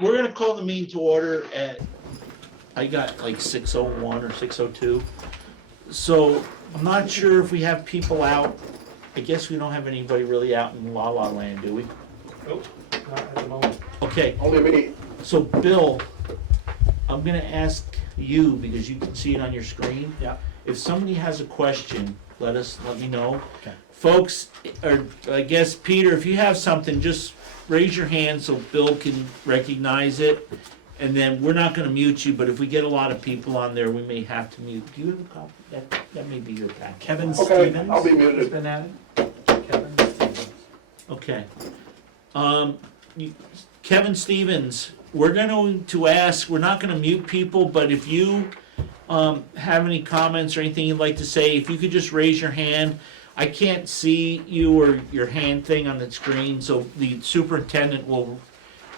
we're gonna call the meeting to order at, I got like 6:01 or 6:02. So I'm not sure if we have people out. I guess we don't have anybody really out in La La Land, do we? Nope, not at the moment. Okay, Only me. so Bill, I'm gonna ask you, because you can see it on your screen. Yeah. If somebody has a question, let me know. Okay. Folks, or I guess Peter, if you have something, just raise your hand so Bill can recognize it. And then we're not gonna mute you, but if we get a lot of people on there, we may have to mute. Do you have a copy? That may be your packet. Kevin Okay, Stevens. I'll be Has muted. been added. Kevin Stevens. Okay. Kevin Stevens, we're going to ask, we're not gonna mute people, but if you have any comments or anything you'd like to say, if you could just raise your hand. I can't see you or your hand thing on the screen, so the superintendent will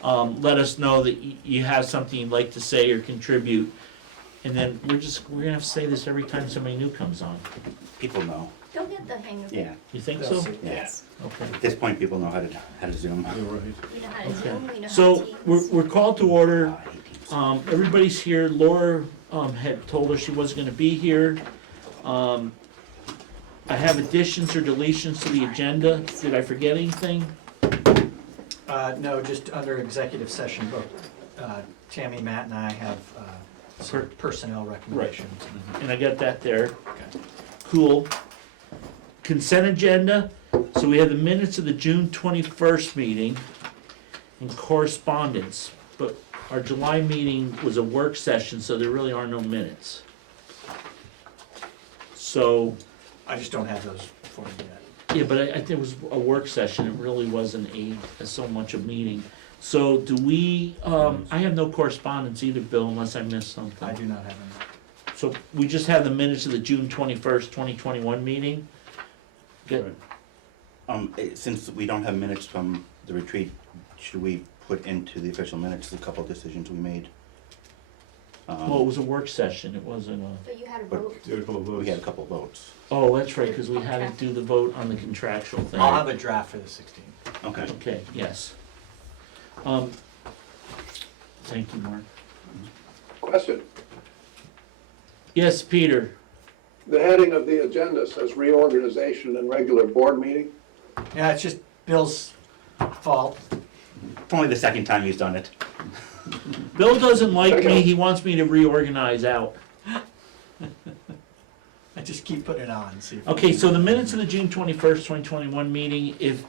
let us know that you have something you'd like to say or contribute. And then we're gonna have to say this every time somebody new comes on. People know. Don't get the hang of it. Yeah. You think so? Yes. Okay. At this point, people know how to Zoom. We know how to Zoom, we know how to So Teams. we're called to order. I hate Teams. Everybody's here. Laura had told us she wasn't gonna be here. I have additions or deletions to the agenda. Did I forget anything? No, just under executive session, both Tammy, Matt, and I have some personnel recommendations. And I got that there. Okay. Cool. Consent agenda. So we have the minutes of the June 21st meeting and correspondence. But our July meeting was a work session, so there really are no minutes. So, I just don't have those for you yet. yeah, but I think it was a work session. It really wasn't so much a meeting. So do we, I have no correspondence either, Bill, unless I missed something. I do not have any. So we just have the minutes of the June 21st, 2021 meeting. Good. Since we don't have minutes from the retreat, should we put into the official minutes a couple decisions we made? Well, it was a work session. It wasn't a, But you had a But- vote. We had a couple votes. oh, that's right, because we had to do the vote on the contractual thing. I'll have a draft for the 16th. Okay. Okay, yes. Thank you, Mark. Question. Yes, Peter. The heading of the agenda says reorganization and regular board meeting. Yeah, it's just Bill's fault. It's only the second time he's done it. Bill doesn't like me. He wants me to reorganize out. I just keep putting it on, see. Okay, so the minutes of the June 21st, 2021 meeting, if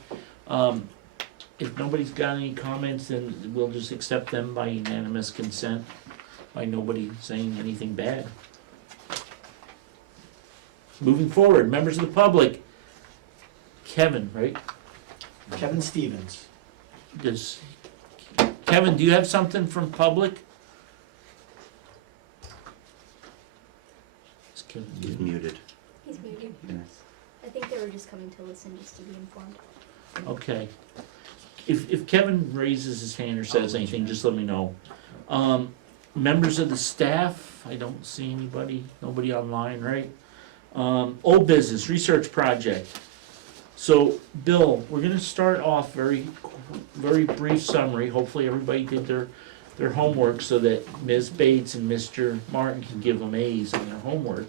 nobody's got any comments, then we'll just accept them by unanimous consent, by nobody saying anything bad. Moving forward, members of the public. Kevin, right? Kevin Stevens. Kevin, do you have something from public? Is Kevin He's muted? muted. He's muted. Yes. I think they were just coming to listen, just to be informed. Okay. If Kevin raises his hand or says anything, just let me know. Members of the staff, I don't see anybody, nobody online, right? Old business, research project. So, Bill, we're gonna start off very brief summary. Hopefully everybody did their homework so that Ms. Bates and Mr. Martin can give them A's on their homework.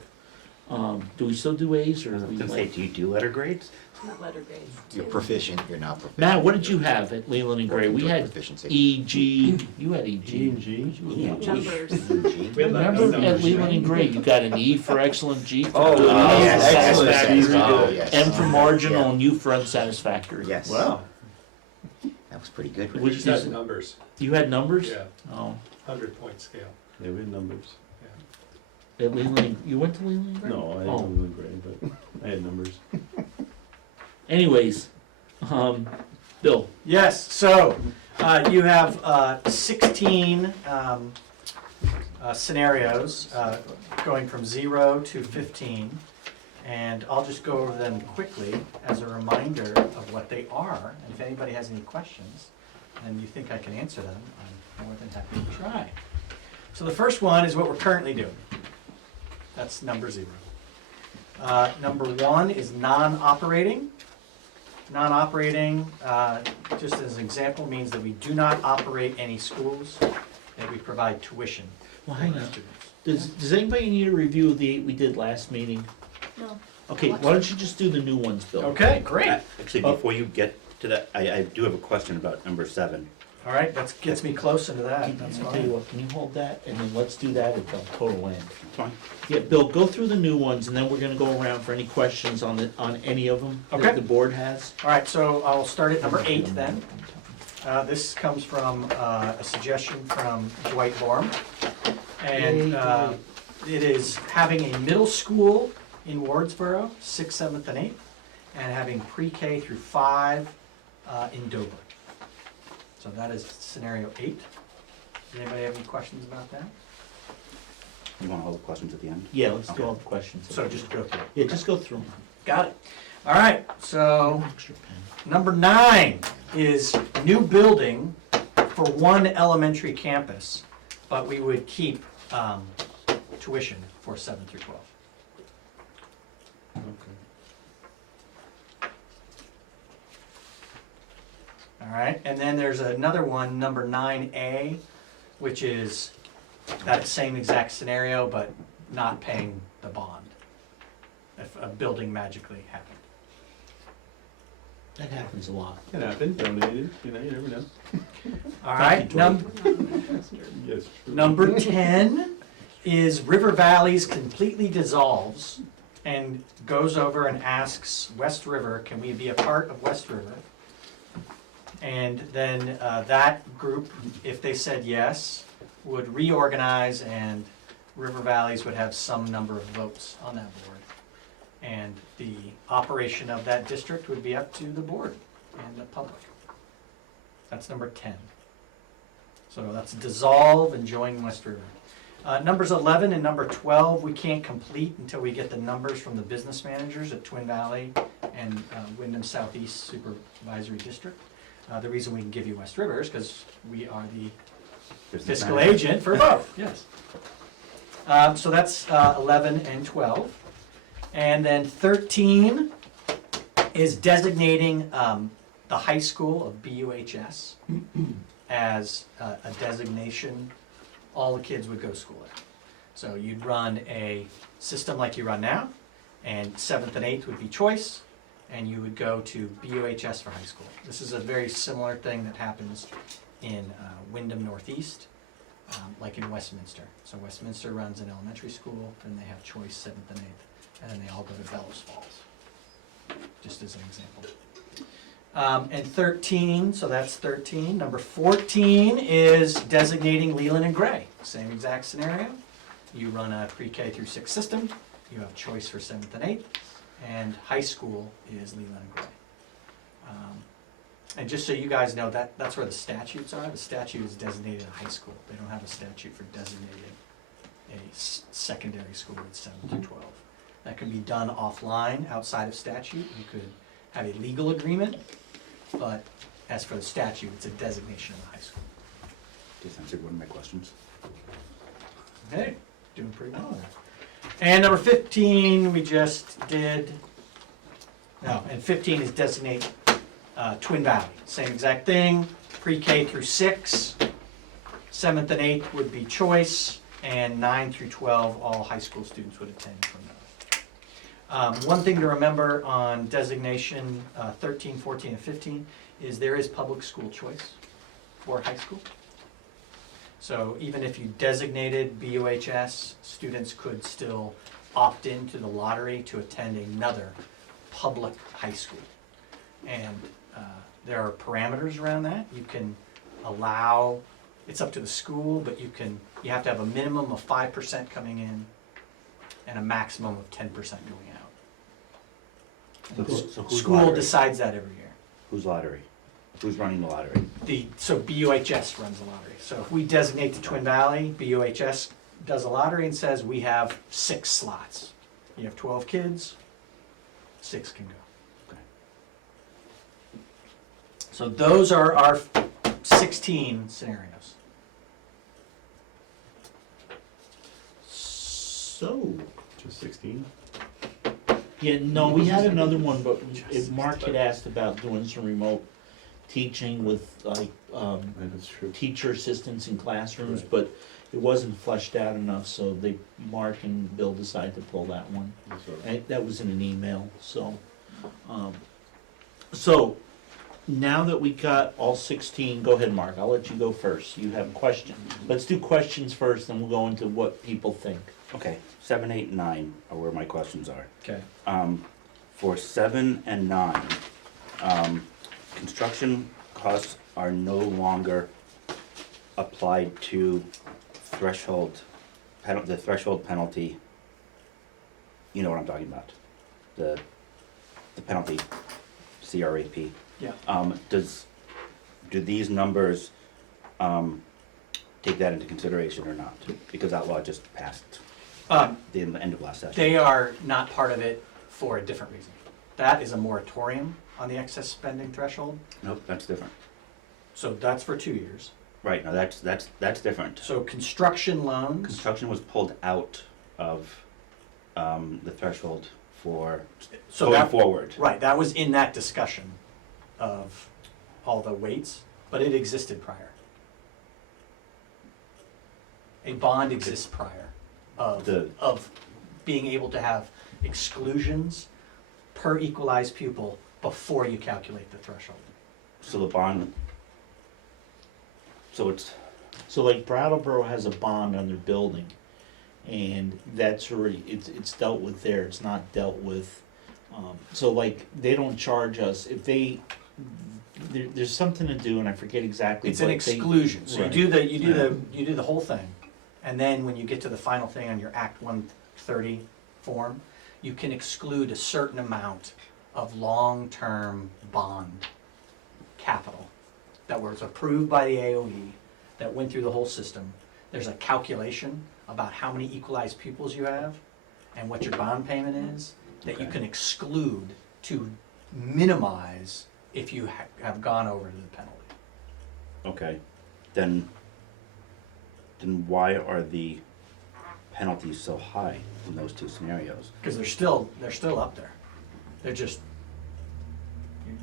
Do we still do A's or? I was are we gonna say, like- do you do letter grades? Not letter grades. You're proficient, you're not proficient. Matt, what did you have at Leland and Gray? We Working toward had proficiency. E, G, you had E, G. Numbers. G. Remember at Leland and Gray, you got an E for excellent, G for Oh, good, yes, satisfactory, excellent. Oh, yes. M for marginal, Yeah. and U for unsatisfactory. Yes. Wow. That was pretty good. Would you Just say- numbers. You had numbers? Yeah, Oh, 100-point scale. Yeah, we had numbers. at Leland, you went to Leland and Gray? No, I Oh. didn't really grade, but I had numbers. Anyways, Bill, Yes, so you have 16 scenarios going from 0 to 15, and I'll just go over them quickly as a reminder of what they are. And if anybody has any questions and you think I can answer them, I'm more than happy to try. So the first one is what we're currently doing. That's number 0. Number 1 is non-operating. Non-operating, just as an example, means that we do not operate any schools, that we provide tuition Well, for hang our on. students. Does anybody need a review of the 8 we did last meeting? No. Okay, why don't you just do the new ones, Bill? Okay, great. Actually, before you get to that, I do have a question about number 7. All right, that gets me closer to that, Can- that's I'll tell you fine. what, can you hold that, and then let's do that at the total end. Fine. Yeah, Bill, go through the new ones, and then we're gonna go around for any questions on any of them Okay. that the board has. All right, so I'll start at number 8 then. This comes from a suggestion from Dwight Borm. And it is having a middle school in Wardsboro, 6th, 7th, and 8th, and having pre-K through 5 in Dover. So that is scenario 8. Does anybody have any questions about that? You want all the questions at the end? Yeah, let's do Okay. all the questions. So just go through it. Yeah, just go through them. Got it. All right, so Extra pen. number 9 is new building for one elementary campus, but we would keep tuition for 7 through 12. All right, and then there's another one, number 9A, which is that same exact scenario, but not paying the bond if a building magically happened. That happens a lot. Can happen, donated, you never know. All right, Yes, true. number 10 is River Valleys completely dissolves and goes over and asks West River, can we be a part of West River? And then that group, if they said yes, would reorganize and River Valleys would have some number of votes on that board. And the operation of that district would be up to the board and the public. That's number 10. So that's dissolve and join West River. Numbers 11 and number 12, we can't complete until we get the numbers from the business managers at Twin Valley and Wyndham Southeast Supervisory District. The reason we can give you West River is because we are the Business fiscal manager. agent for both, yes. So that's 11 and 12. And then 13 is designating the high school of BUHS as a designation all the kids would go to school at. So you'd run a system like you run now, and 7th and 8th would be choice, and you would go to BUHS for high school. This is a very similar thing that happens in Wyndham Northeast, like in Westminster. So Westminster runs an elementary school, then they have choice 7th and 8th, and then they all go to Bellows Falls, just as an example. And 13, so that's 13. Number 14 is designating Leland and Gray. Same exact scenario. You run a pre-K through 6 system. You have choice for 7th and 8th. And high school is Leland and Gray. And just so you guys know, that's where the statutes are. The statute is designated a high school. They don't have a statute for designating a secondary school at 7 through 12. That can be done offline, outside of statute. You could have a legal agreement, but as for the statute, it's a designation of the high school. Just answered one of my questions. Okay, doing pretty well there. And number 15, we just did, no, and 15 is designate Twin Valley. Same exact thing, pre-K through 6, 7th and 8th would be choice, and 9 through 12, all high school students would attend from those. One thing to remember on designation 13, 14, and 15 is there is public school choice for high school. So even if you designated BUHS, students could still opt into the lottery to attend another public high school. And there are parameters around that. You can allow, it's up to the school, but you have to have a minimum of 5% coming in and a maximum of 10% going out. So who's School lottery? decides that every year. Who's lottery? Who's running the lottery? So BUHS runs the lottery. So if we designate the Twin Valley, BUHS does a lottery and says we have 6 slots. You have 12 kids, 6 can go. Okay. So those are our 16 scenarios. So, Just 16? Yeah, no, we had another one, but Mark had asked about doing some remote teaching with like, Right, that's true. teacher assistants in classrooms, Right. but it wasn't fleshed out enough, so Mark and Bill decided to pull that one. That's all right. And that was in an email, so, so, now that we got all 16, go ahead, Mark, I'll let you go first, you have questions. Let's do questions first, then we'll go into what people think. Okay, 7, 8, 9 are where my questions are. Okay. For 7 and 9, construction costs are no longer applied to the threshold penalty. You know what I'm talking about, the penalty, CRAP. Yeah. Do these numbers, take that into consideration or not? Because that law just passed the end of last session. They are not part of it for a different reason. That is a moratorium on the excess spending threshold, Nope, that's different. so that's for 2 years. Right, no, that's different. So construction loans, Construction was pulled out of, the threshold for so going that, forward. right, that was in that discussion of all the weights, but it existed prior. A bond exists prior of being able to have exclusions per equalized pupil before you calculate the threshold. So the bond, so it's, So like Brattleboro has a bond on their building, and that's already, it's dealt with there, it's not dealt with, so like, they don't charge us, if they, there's something to do, and I forget exactly. It's an but exclusion, so Right. you do the whole thing, and then when you get to the final thing on your Act 130 form, you can exclude a certain amount of long-term bond capital that was approved by the AOE, that went through the whole system. There's a calculation about how many equalized pupils you have and what your bond payment is, that you Okay. can exclude to minimize if you have gone over to the penalty. okay, then why are the penalties so high in those two scenarios? Because they're still up there. They're just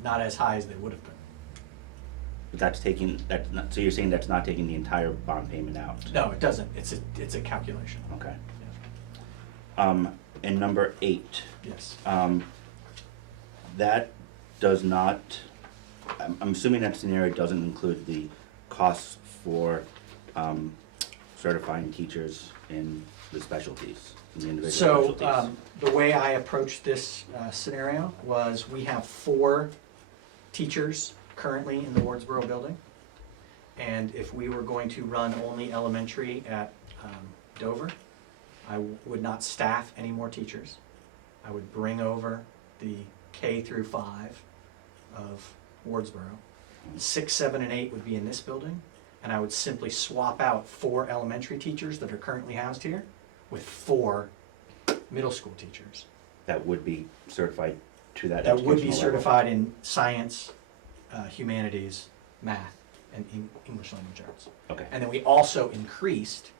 not as high as they would have been. But so you're saying that's not taking the entire bond payment out? No, it doesn't. It's a calculation. Okay. And number 8, Yes. that does not, I'm assuming that scenario doesn't include the costs for certifying teachers in the specialties, in the individual So specialties. the way I approached this scenario was we have 4 teachers currently in the Wardsboro building. And if we were going to run only elementary at Dover, I would not staff any more teachers. I would bring over the K through 5 of Wardsboro. 6, 7, and 8 would be in this building, and I would simply swap out 4 elementary teachers that are currently housed here with 4 middle school teachers That would be certified to that that would be educational level. certified in science, humanities, math, and English language arts. Okay, And then we also increased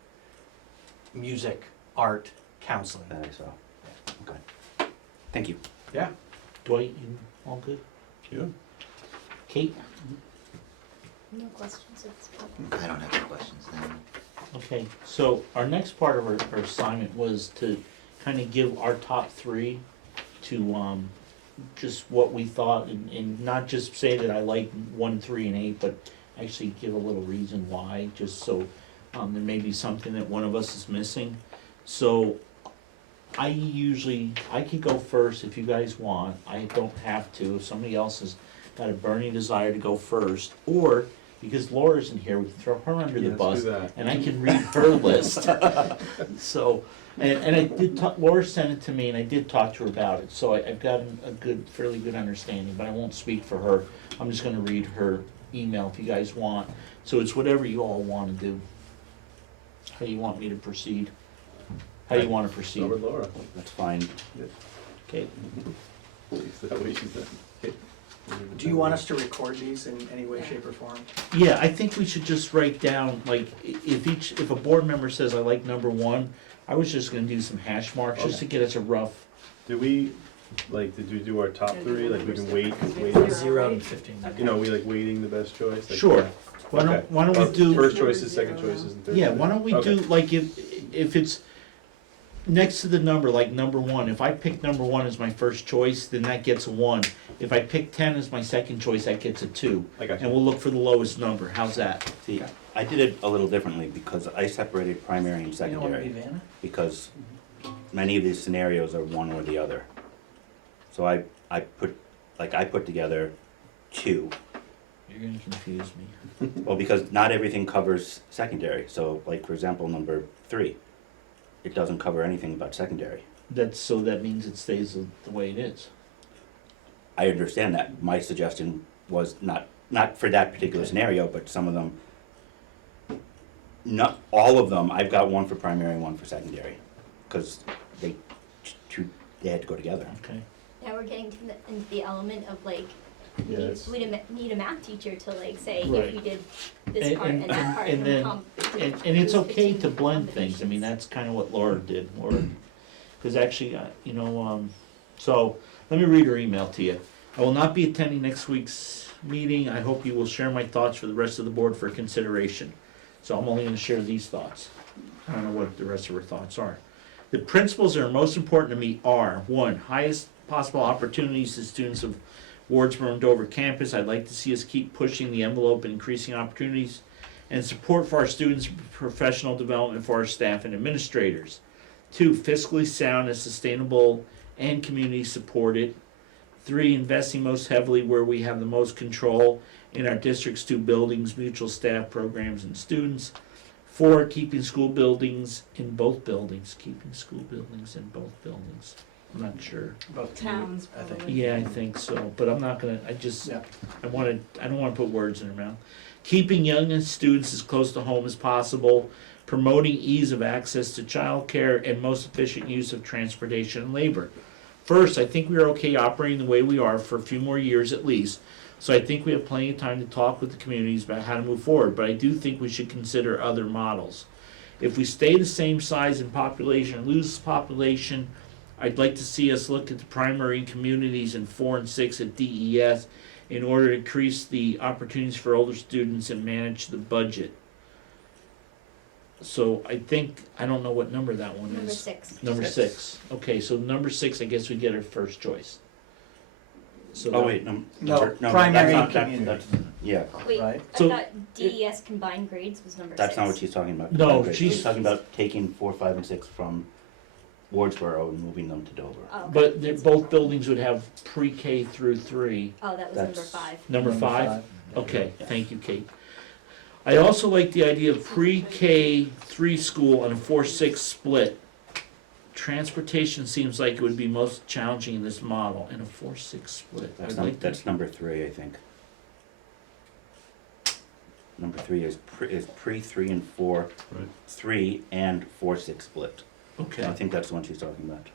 music, art, counseling. that I saw. Okay. Thank you. Yeah. Dwight, you all good? Yeah. Kate? No questions at this point. I don't have any questions then. Okay, so our next part of our assignment was to kind of give our top 3 to, just what we thought, and not just say that I like 1, 3, and 8, but actually give a little reason why, just so, there may be something that one of us is missing. So, I could go first if you guys want, I don't have to, if somebody else has got a burning desire to go first, or, because Laura's in here, we can throw her under the Yeah, let's bus, do that. and I can read her list. So, and I did talk, Laura sent it to me, and I did talk to her about it, so I've got a fairly good understanding, but I won't speak for her. I'm just gonna read her email if you guys want, so it's whatever you all wanna do. How do you want me to proceed? How do you wanna proceed? Start with Laura. That's fine. Okay, Is that what she said? Okay. Do you want us to record these in any way, shape, or form? yeah, I think we should just write down, like, if a board member says I like number 1, I was just gonna do some hash marks, just to get us a rough, Do we Like, did we do our top three, like we can weight, Zero to 15. you know, we like weighting the best choice? Like, Sure. Why Okay. don't we Or do? First choices, second choices, and third. Yeah, why don't we Okay. do, like, if it's next to the number, like number one, if I pick number one as my first choice, then that gets a one. If I pick 10 as my second choice, that gets a 2. I got And you. we'll look for the lowest number, how's that? See, I did it a little differently because I separated primary and You don't want to be secondary, Vanna? because many of these scenarios are one or the other. So I put together 2. You're gonna confuse me. Well, because not everything covers secondary, so like, for example, number 3, it doesn't cover anything about secondary. So that means it stays the way it is. I understand that, my suggestion was not for that particular scenario, but some of them, not all of them, I've got one for primary and one for secondary, because they had to go together. Okay. Now we're getting to into the element of like, we Yes. need a math teacher to like say, Right. if you did this And- part and that part and then- And it's okay to between blend things, I mean, combinations. that's kind of what Laura did, because actually, so, let me read her email to you. I will not be attending next week's meeting, I hope you will share my thoughts for the rest of the board for consideration. So I'm only gonna share these thoughts, I don't know what the rest of her thoughts are. The principles that are most important to me are, 1, highest possible opportunities to students of Wardsboro and Dover campus. I'd like to see us keep pushing the envelope and increasing opportunities and support for our students, professional development for our staff and administrators. 2, fiscally sound and sustainable and community supported. 3, investing most heavily where we have the most control in our district's 2 buildings, mutual staff programs and students. 4, keeping school buildings in both buildings, I'm not sure. Both Towns, I think. probably. Yeah, I think so, but I'm not gonna, I Yeah. don't wanna put words in her mouth. Keeping young students as close to home as possible, promoting ease of access to childcare and most efficient use of transportation and labor. First, I think we are okay operating the way we are for a few more years at least, so I think we have plenty of time to talk with the communities about how to move forward, but I do think we should consider other models. If we stay the same size in population or lose population, I'd like to see us look at the primary communities in 4 and 6 at DES in order to increase the opportunities for older students and manage the budget. So I think, I don't know what number that one Number is. 6. Number 6. Okay, so number 6, I guess we get our first choice. So Oh, that- wait, No, that's primary not- and that- community. that's- Yeah, Wait, Right. I So- thought DES combined grades was number 6. that's not what she's talking about. No, Okay, she's- talking about taking 4, 5, and 6 from Wardsboro and moving them to Dover. Oh, okay. But both buildings would have pre-K through 3. Oh, that was number That's- 5. Number 5? Okay, thank you, Kate. I also like the idea of pre-K 3 school and a 4-6 split. Transportation seems like it would be most challenging in this model, and a 4-6 split. I'd like to- That's number 3, I think. Number 3 is pre 3 and 4, Right. 3 and 4-6 split. Okay. I think that's the one she's talking about.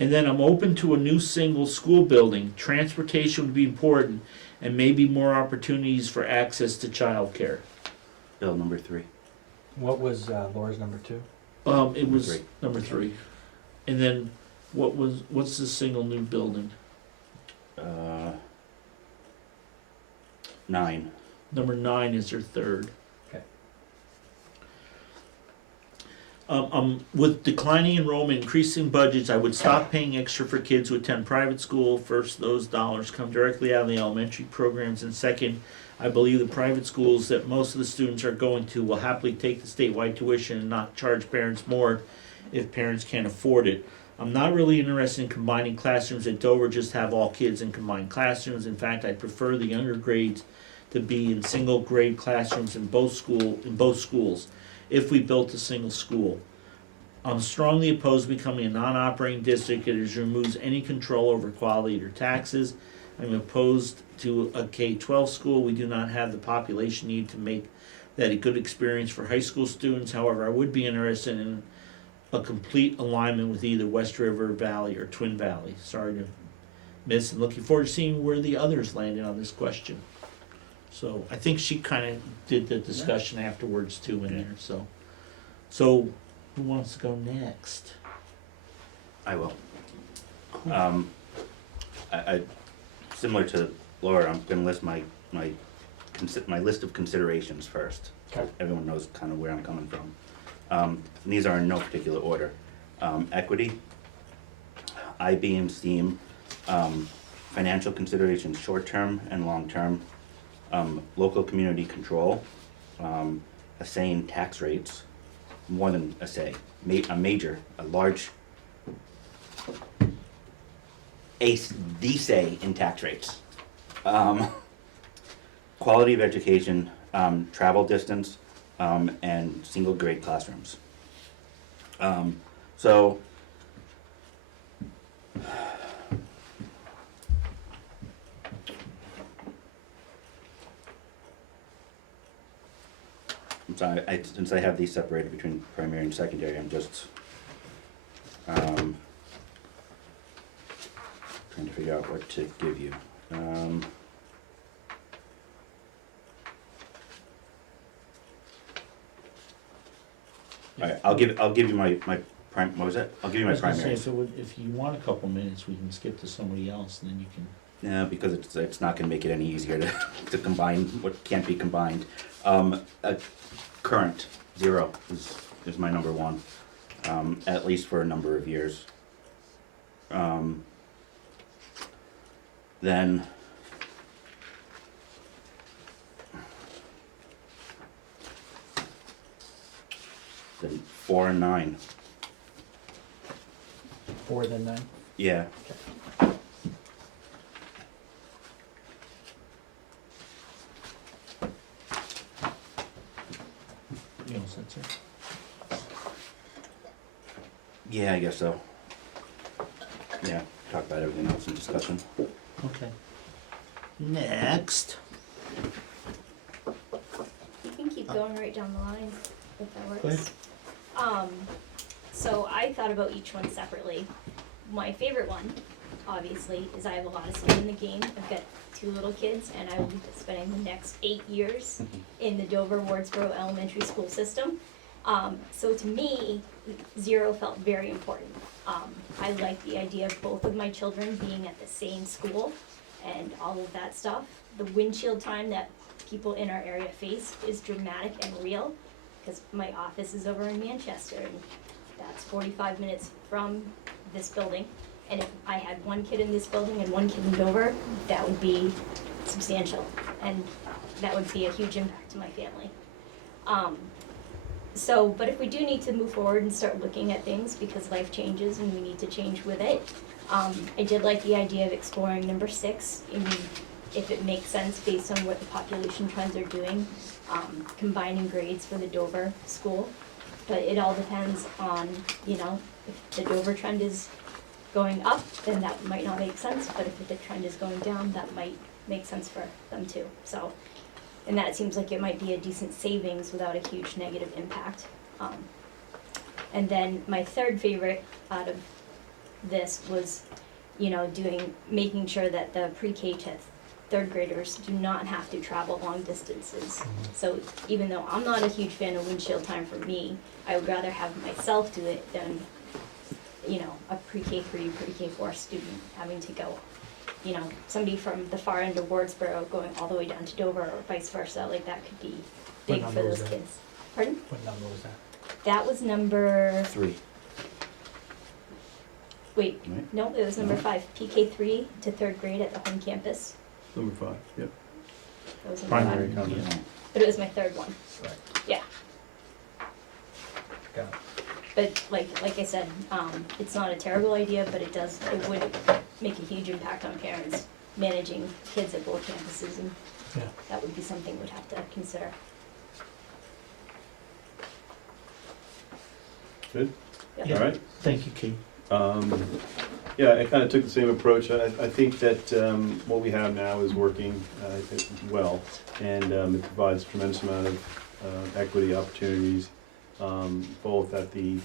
And then I'm open to a new single school building. Transportation would be important, and maybe more opportunities for access to childcare. Bill, number 3. What was Laura's number 2? It was Three. number 3. And then what's the single new building? 9. Number 9 is her third. Okay. With declining enrollment, increasing budgets, I would stop paying extra for kids who attend private school. First, those dollars come directly out of the elementary programs, and second, I believe the private schools that most of the students are going to will happily take the statewide tuition and not charge parents more if parents can't afford it. I'm not really interested in combining classrooms at Dover, just have all kids in combined classrooms. In fact, I prefer the younger grades to be in single grade classrooms in both schools, if we built a single school. I'm strongly opposed to becoming a non-operating district. It removes any control over quality or taxes. I'm opposed to a K-12 school. We do not have the population need to make that a good experience for high school students. However, I would be interested in a complete alignment with either West River Valley or Twin Valley. Sorry to miss, and looking forward to seeing where the others landed on this question. So I think she kind of did the discussion afterwards too in there, so. So who wants to go next? I will. similar to Laura, I'm gonna list my list of considerations first. Okay. Everyone knows kind of where I'm coming from. And these are in no particular order. Equity, IB and STEAM, financial considerations, short-term and long-term, local community control, a say in tax rates, more than a say, a large, the say in tax rates. Quality of education, travel distance, and single grade classrooms. So, I'm sorry, since I have these separated between primary and secondary, I'm just, trying to figure out what to give you. Alright, I'll give you my what was that? I'll give you I my was gonna say, primaries. if you want a couple minutes, we can skip to somebody else, and then you can. Yeah, because it's not gonna make it any easier to combine what can't be combined. Current, 0 is my number one, at least for a number of years. Then then 4 and 9, 4 then 9. yeah. You know, that's it. Yeah, I guess so. Yeah, talk about everything else in discussion. Okay. Next. You can keep going right down the line, if that Go works. So I thought about each one separately. My favorite one, obviously, is I have a lot of skin in the game. I've got 2 little kids, and I will be spending the next 8 years in the Dover-Wardsboro Elementary School system. So to me, 0 felt very important. I like the idea of both of my children being at the same school and all of that stuff. The windshield time that people in our area face is dramatic and real, because my office is over in Manchester, and that's 45 minutes from this building. And if I had 1 kid in this building and 1 kid in Dover, that would be substantial, and that would be a huge impact to my family. But if we do need to move forward and start looking at things, because life changes and we need to change with it, I did like the idea of exploring number 6, if it makes sense based on what the population trends are doing, combining grades for the Dover school. But it all depends on, if the Dover trend is going up, then that might not make sense, but if the trend is going down, that might make sense for them too. So, and that seems like it might be a decent savings without a huge negative impact. And then my third favorite out of this was, making sure that the pre-K to 3rd graders do not have to travel long distances. So even though I'm not a huge fan of windshield time for me, I would rather have myself do it than, a pre-K3, pre-K4 student having to go. Somebody from the far end of Wardsboro going all the way down to Dover or vice versa, like that could be What big number for was those that? kids. Pardon? What number was that? That was number, 3, wait, right? no, it was number 5, PK3 to 3rd grade at the home campus. Number 5, yep. That was number Primary 5, comment. Yeah. but it was my 3rd one. Right. Yeah. Got it. But like I said, it's not a terrible idea, but it would make a huge impact on parents managing kids at both campuses, and Yeah. that would be something we'd have to consider. Good, Yep. Yeah. all right. Thank you, Kate. Yeah, I kind of took the same approach. I think that what we have now is working well, and it provides a tremendous amount of equity opportunities, both at the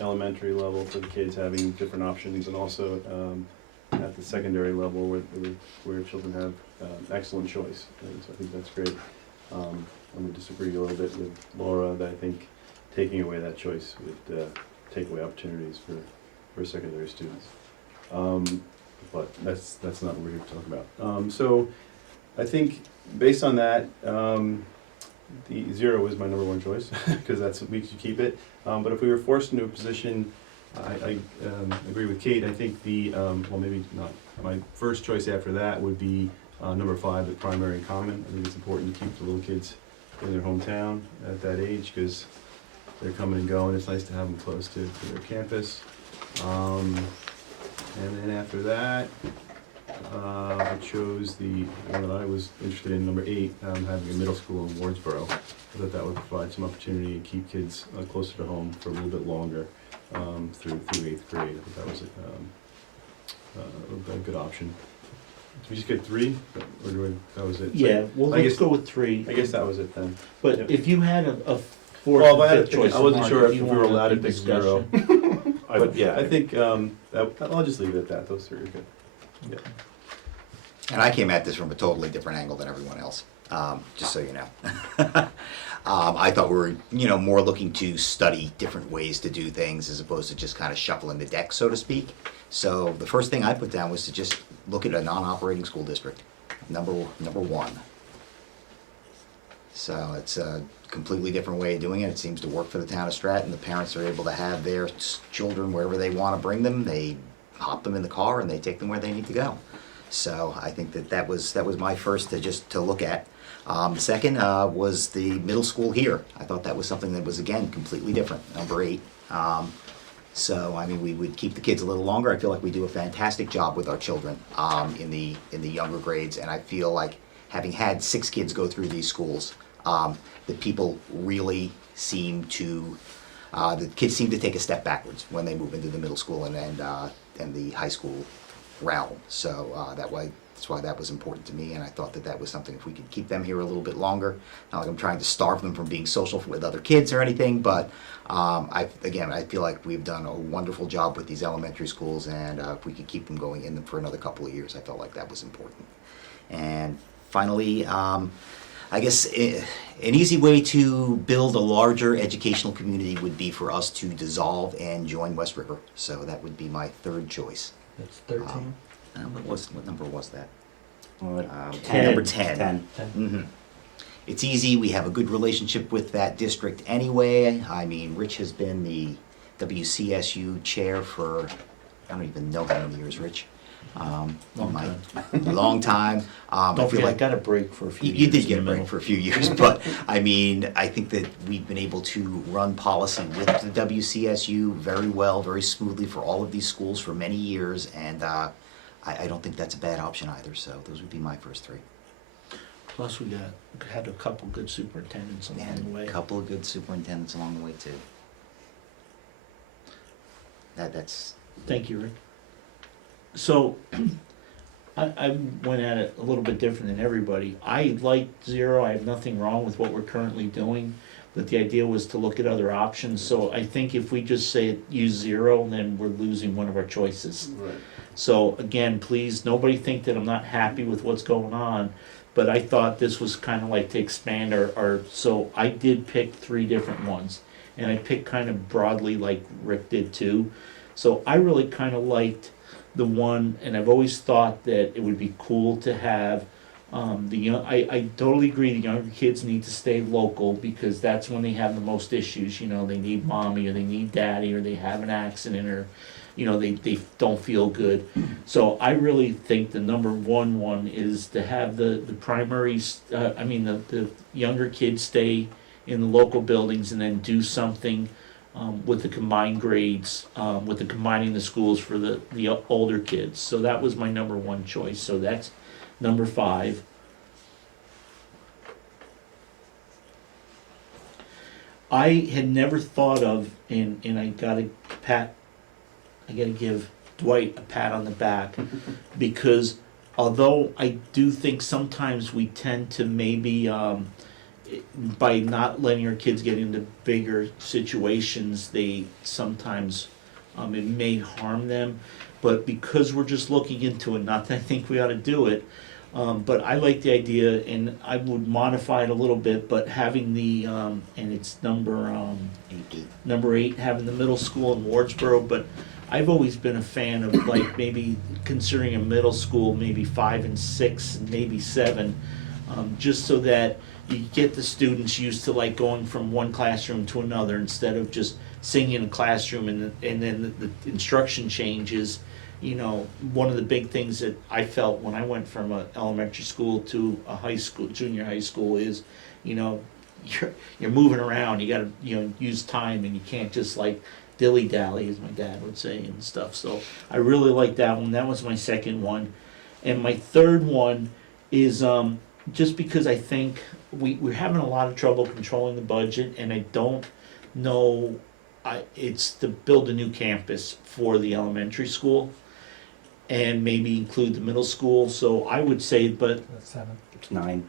elementary level for the kids having different options, and also at the secondary level where children have excellent choice. And so I think that's great. I'm going to disagree a little bit with Laura that I think taking away that choice would take away opportunities for secondary students. but that's not what we're here to talk about. So I think based on that, the 0 is my number one choice, because we should keep it. But if we were forced into a position, I agree with Kate. I think well, maybe not. My first choice after that would be number 5, the primary and common. I think it's important to keep the little kids in their hometown at that age, because they're coming and going. It's nice to have them close to their campus. And then after that, I chose the one that I was interested in, number 8, having a middle school in Wardsboro. I thought that would provide some opportunity to keep kids closer to home for a little bit longer through 8th grade. I think that was a good option. Did we just get 3, or that was it? So Yeah, well, I let's guess- go with 3. I guess that was it then. But yeah. if you had a Well, if I fourth had and to fifth pick, choice, I wasn't Mark, sure if you we were wanna allowed to do pick 0. discussion? But yeah. I think I'll just leave it at that. Those 3 are good. Yeah. And I came at this from a totally different angle than everyone else, just so you know. I thought we were, more looking to study different ways to do things as opposed to just kind of shuffling the deck, so to speak. So the first thing I put down was to just look at a non-operating school district, number 1. So it's a completely different way of doing it. It seems to work for the town of Stratton. The parents are able to have their children wherever they want to bring them. They hop them in the car and they take them where they need to go. So I think that was my first to look at. The second was the middle school here. I thought that was something that was, again, completely different, number 8. So I mean, we would keep the kids a little longer. I feel like we do a fantastic job with our children in the younger grades, and I feel like having had 6 kids go through these schools, that people really seem to, the kids seem to take a step backwards when they move into the middle school and the high school realm. So that's why that was important to me, and I thought that was something, if we could keep them here a little bit longer. Not like I'm trying to starve them from being social with other kids or anything, but I feel like we've done a wonderful job with these elementary schools, and if we could keep them going in them for another couple of years, I felt like that was important. And finally, I guess an easy way to build a larger educational community would be for us to dissolve and join West River. So that would be my third choice. That's 13. What number was that? 10. Number 10. 10. Mm-hmm. It's easy. We have a good relationship with that district anyway. I mean, Rich has been the WCSU chair for, I don't even know how many years, Rich. Long time. I Don't feel forget, I like got a break for a few years. you did get a in the break middle. for a few years, but I mean, I think that we've been able to run policy with the WCSU very well, very smoothly for all of these schools for many years, and I don't think that's a bad option either. So those would be my first 3. Plus, we had a couple good superintendents along the And way. a couple of good superintendents along the way too. That's Thank you, Rick. So, I went at it a little bit different than everybody. I liked 0, I have nothing wrong with what we're currently doing, but the idea was to look at other options. So I think if we just say use 0, then we're losing one of our choices. Right. So again, please, nobody think that I'm not happy with what's going on, but I thought this was kind of like to expand so I did pick 3 different ones, and I picked kind of broadly like Rick did too. So I really kind of liked the one, and I've always thought that it would be cool to have I totally agree the younger kids need to stay local, because that's when they have the most issues. They need mommy, or they need daddy, or they have an accident, or they don't feel good. So I really think the number one is to have the primaries, the younger kids stay in the local buildings, and then do something with the combined grades, with the combining the schools for the older kids. So that was my number 1 choice. So that's number 5. I had never thought of, and I gotta give Dwight a pat on the back, because although I do think sometimes we tend to maybe, by not letting our kids get into bigger situations, they sometimes, it may harm them. But because we're just looking into it, not that I think we ought to do it, but I like the idea, and I would modify it a little bit, but having the, and it's number 8, having the middle school in Wardsboro, but I've always been a fan of like maybe considering a middle school, maybe 5 and 6, and maybe 7, just so that you get the students used to like going from one classroom to another instead of just sitting in a classroom and then the instruction changes. You know, one of the big things that I felt when I went from a elementary school to a high school, junior high school is, you know, you're moving around, you gotta, you know, use time, and you can't just like dilly-dally, as my dad would say, and stuff. So I really like that one. That was my second one. And my third one is just because I think we're having a lot of trouble controlling the budget, and I don't know, it's to build a new campus for the elementary school and maybe include the middle school. So I would say, but That's 7. It's 9.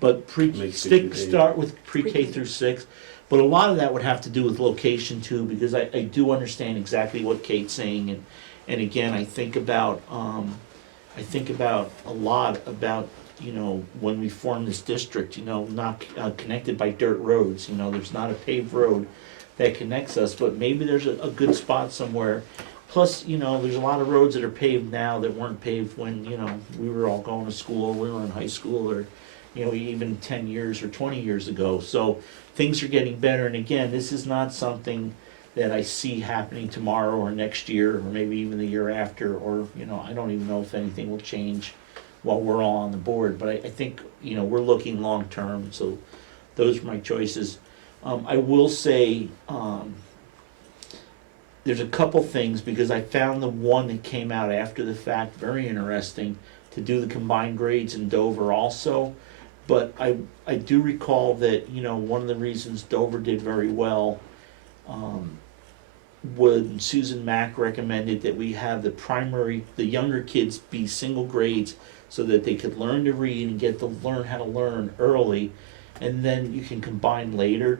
but Make 6 to 8. start with pre-K through 6. But a lot of that would have to do with location too, because I do understand exactly what Kate's saying, and again, I think about a lot about, you know, when we formed this district, you know, not connected by dirt roads, you know, there's not a paved road that connects us, but maybe there's a good spot somewhere. Plus, you know, there's a lot of roads that are paved now that weren't paved when, you know, we were all going to school, we were in high school, or, you know, even 10 years or 20 years ago. So things are getting better, and again, this is not something that I see happening tomorrow or next year or maybe even the year after, or, you know, I don't even know if anything will change while we're all on the board, but I think, you know, we're looking long-term, so those are my choices. I will say, there's a couple things, because I found the one that came out after the fact very interesting, to do the combined grades in Dover also. But I do recall that, you know, one of the reasons Dover did very well, when Susan Mack recommended that we have the younger kids be single grades so that they could learn to read and get to learn how to learn early, and then you can combine later.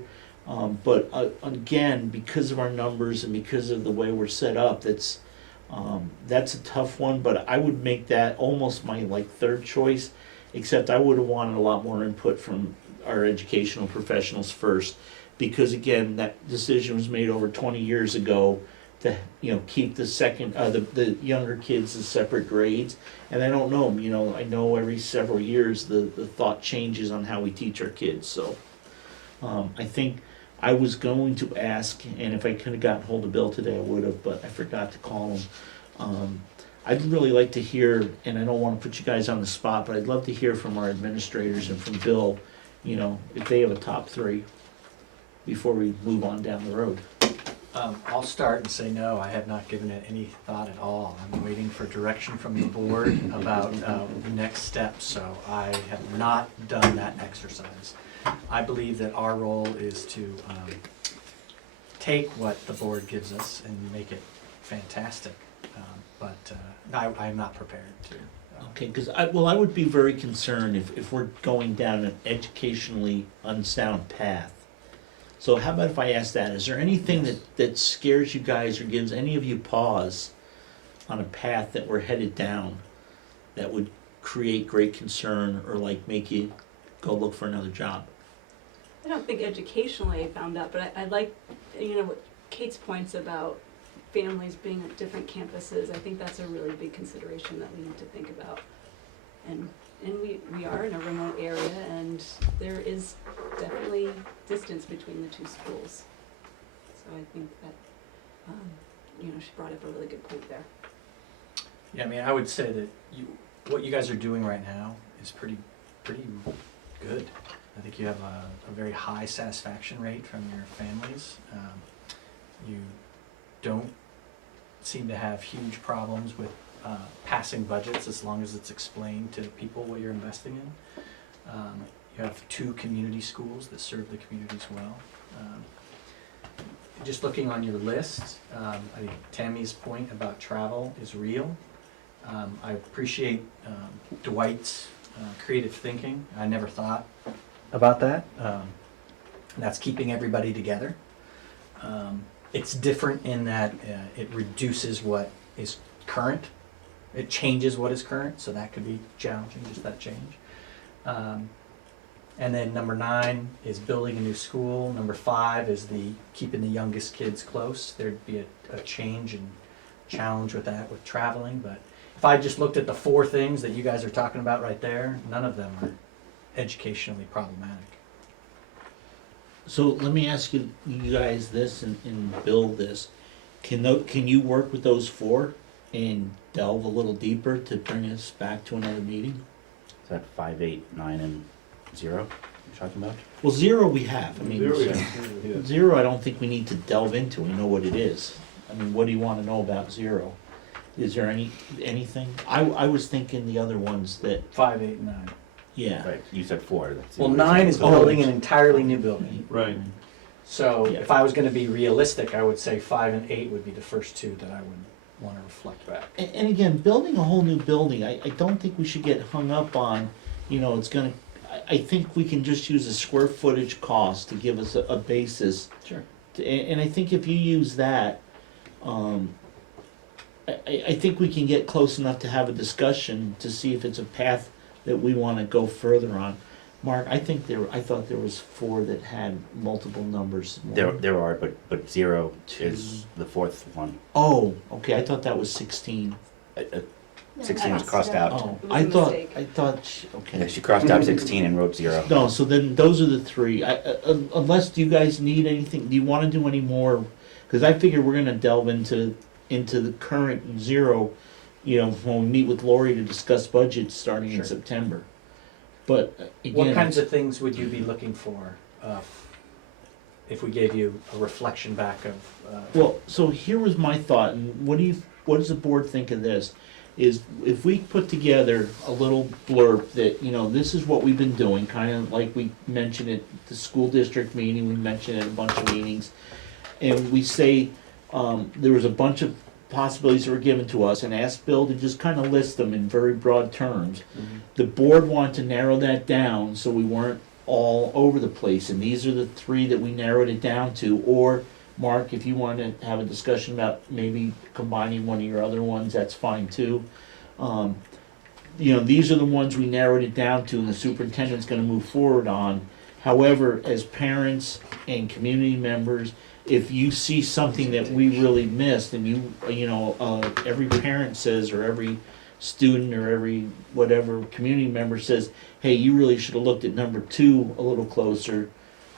But again, because of our numbers and because of the way we're set up, that's a tough one, but I would make that almost my like third choice, except I would have wanted a lot more input from our educational professionals first, because again, that decision was made over 20 years ago to, you know, keep the younger kids as separate grades, and I don't know, you know, I know every several years the thought changes on how we teach our kids, so I think I was going to ask, and if I could have gotten hold of Bill today, I would have, but I forgot to call him. I'd really like to hear, and I don't want to put you guys on the spot, but I'd love to hear from our administrators and from Bill, you know, if they have a top 3 before we move on down the road. I'll start and say no, I have not given it any thought at all. I'm waiting for direction from the board about the next steps, so I have not done that exercise. I believe that our role is to take what the board gives us and make it fantastic, but I'm not prepared to. Okay, because I would be very concerned if we're going down an educationally unsound path. So how about if I ask that, is there anything that scares you guys or gives any of you pause on a path that we're headed down that would create great concern or like make you go look for another job? I don't think educationally I found out, but I like, you know, what Kate's points about families being at different campuses. I think that's a really big consideration that we need to think about. And we are in a remote area, and there is definitely distance between the two schools. So I think that, you know, she brought up a really good point there. Yeah, I mean, I would say that what you guys are doing right now is pretty good. I think you have a very high satisfaction rate from your families. You don't seem to have huge problems with passing budgets as long as it's explained to people what you're investing in. You have 2 community schools that serve the communities well. Just looking on your list, I think Tammy's point about travel is real. I appreciate Dwight's creative thinking. I never thought about that. That's keeping everybody together. It's different in that it reduces what is current. It changes what is current, so that could be challenging, just that change. And then number 9 is building a new school. Number 5 is the keeping the youngest kids close. There'd be a change and challenge with that, with traveling. But if I just looked at the 4 things that you guys are talking about right there, none of them are educationally problematic. So let me ask you guys this and Bill this. Can you work with those 4 and delve a little deeper to bring us back to another meeting? Is that 5, 8, 9, and 0 you're talking about? Well, 0 we have. I mean, There we go. Yeah. 0 I don't think we need to delve into. We know what it is. I mean, what do you want to know about 0? Is there anything? I was thinking the other ones that, 5, 8, and 9. yeah. Right, you said 4. That's Well, the- 9 is Oh, building an it's- entirely new building. Right. So Yeah. if I was gonna be realistic, I would say 5 and 8 would be the first 2 that I would wanna reflect back. And again, building a whole new building, I don't think we should get hung up on, it's gonna, I think we can just use the square footage cost to give us a basis. Sure. And I think if you use that, I think we can get close enough to have a discussion to see if it's a path that we wanna go further on. Mark, I thought there was 4 that had multiple numbers. There are, but 0 Two. is the 4th one. Oh, okay, I thought that was 16. 16 was crossed out. Oh, It was a I thought, mistake. okay. Yeah, she crossed out 16 and wrote 0. No, so then those are the 3. Unless, do you guys need anything, do you wanna do any more? Cause I figure we're gonna delve into the current 0, when we meet with Lori to discuss budgets starting in Sure. September. But again. What kinds of things would you be looking for, if we gave you a reflection back of, Well, so here was my thought, and what does the board think of this? Is if we put together a little blurb that, this is what we've been doing, kinda like we mentioned at the school district meeting, we mentioned at a bunch of meetings. And we say, there was a bunch of possibilities that were given to us, and asked Bill to just kinda list them in very broad terms. The board wanted to narrow that down, so we weren't all over the place, and these are the 3 that we narrowed it down to. Or, Mark, if you want to have a discussion about maybe combining one of your other ones, that's fine too. These are the ones we narrowed it down to, and the superintendent's gonna move forward on. However, as parents and community members, if you see something that we really missed, and every parent says, or every student, or every whatever community member says, hey, you really should have looked at number 2 a little closer,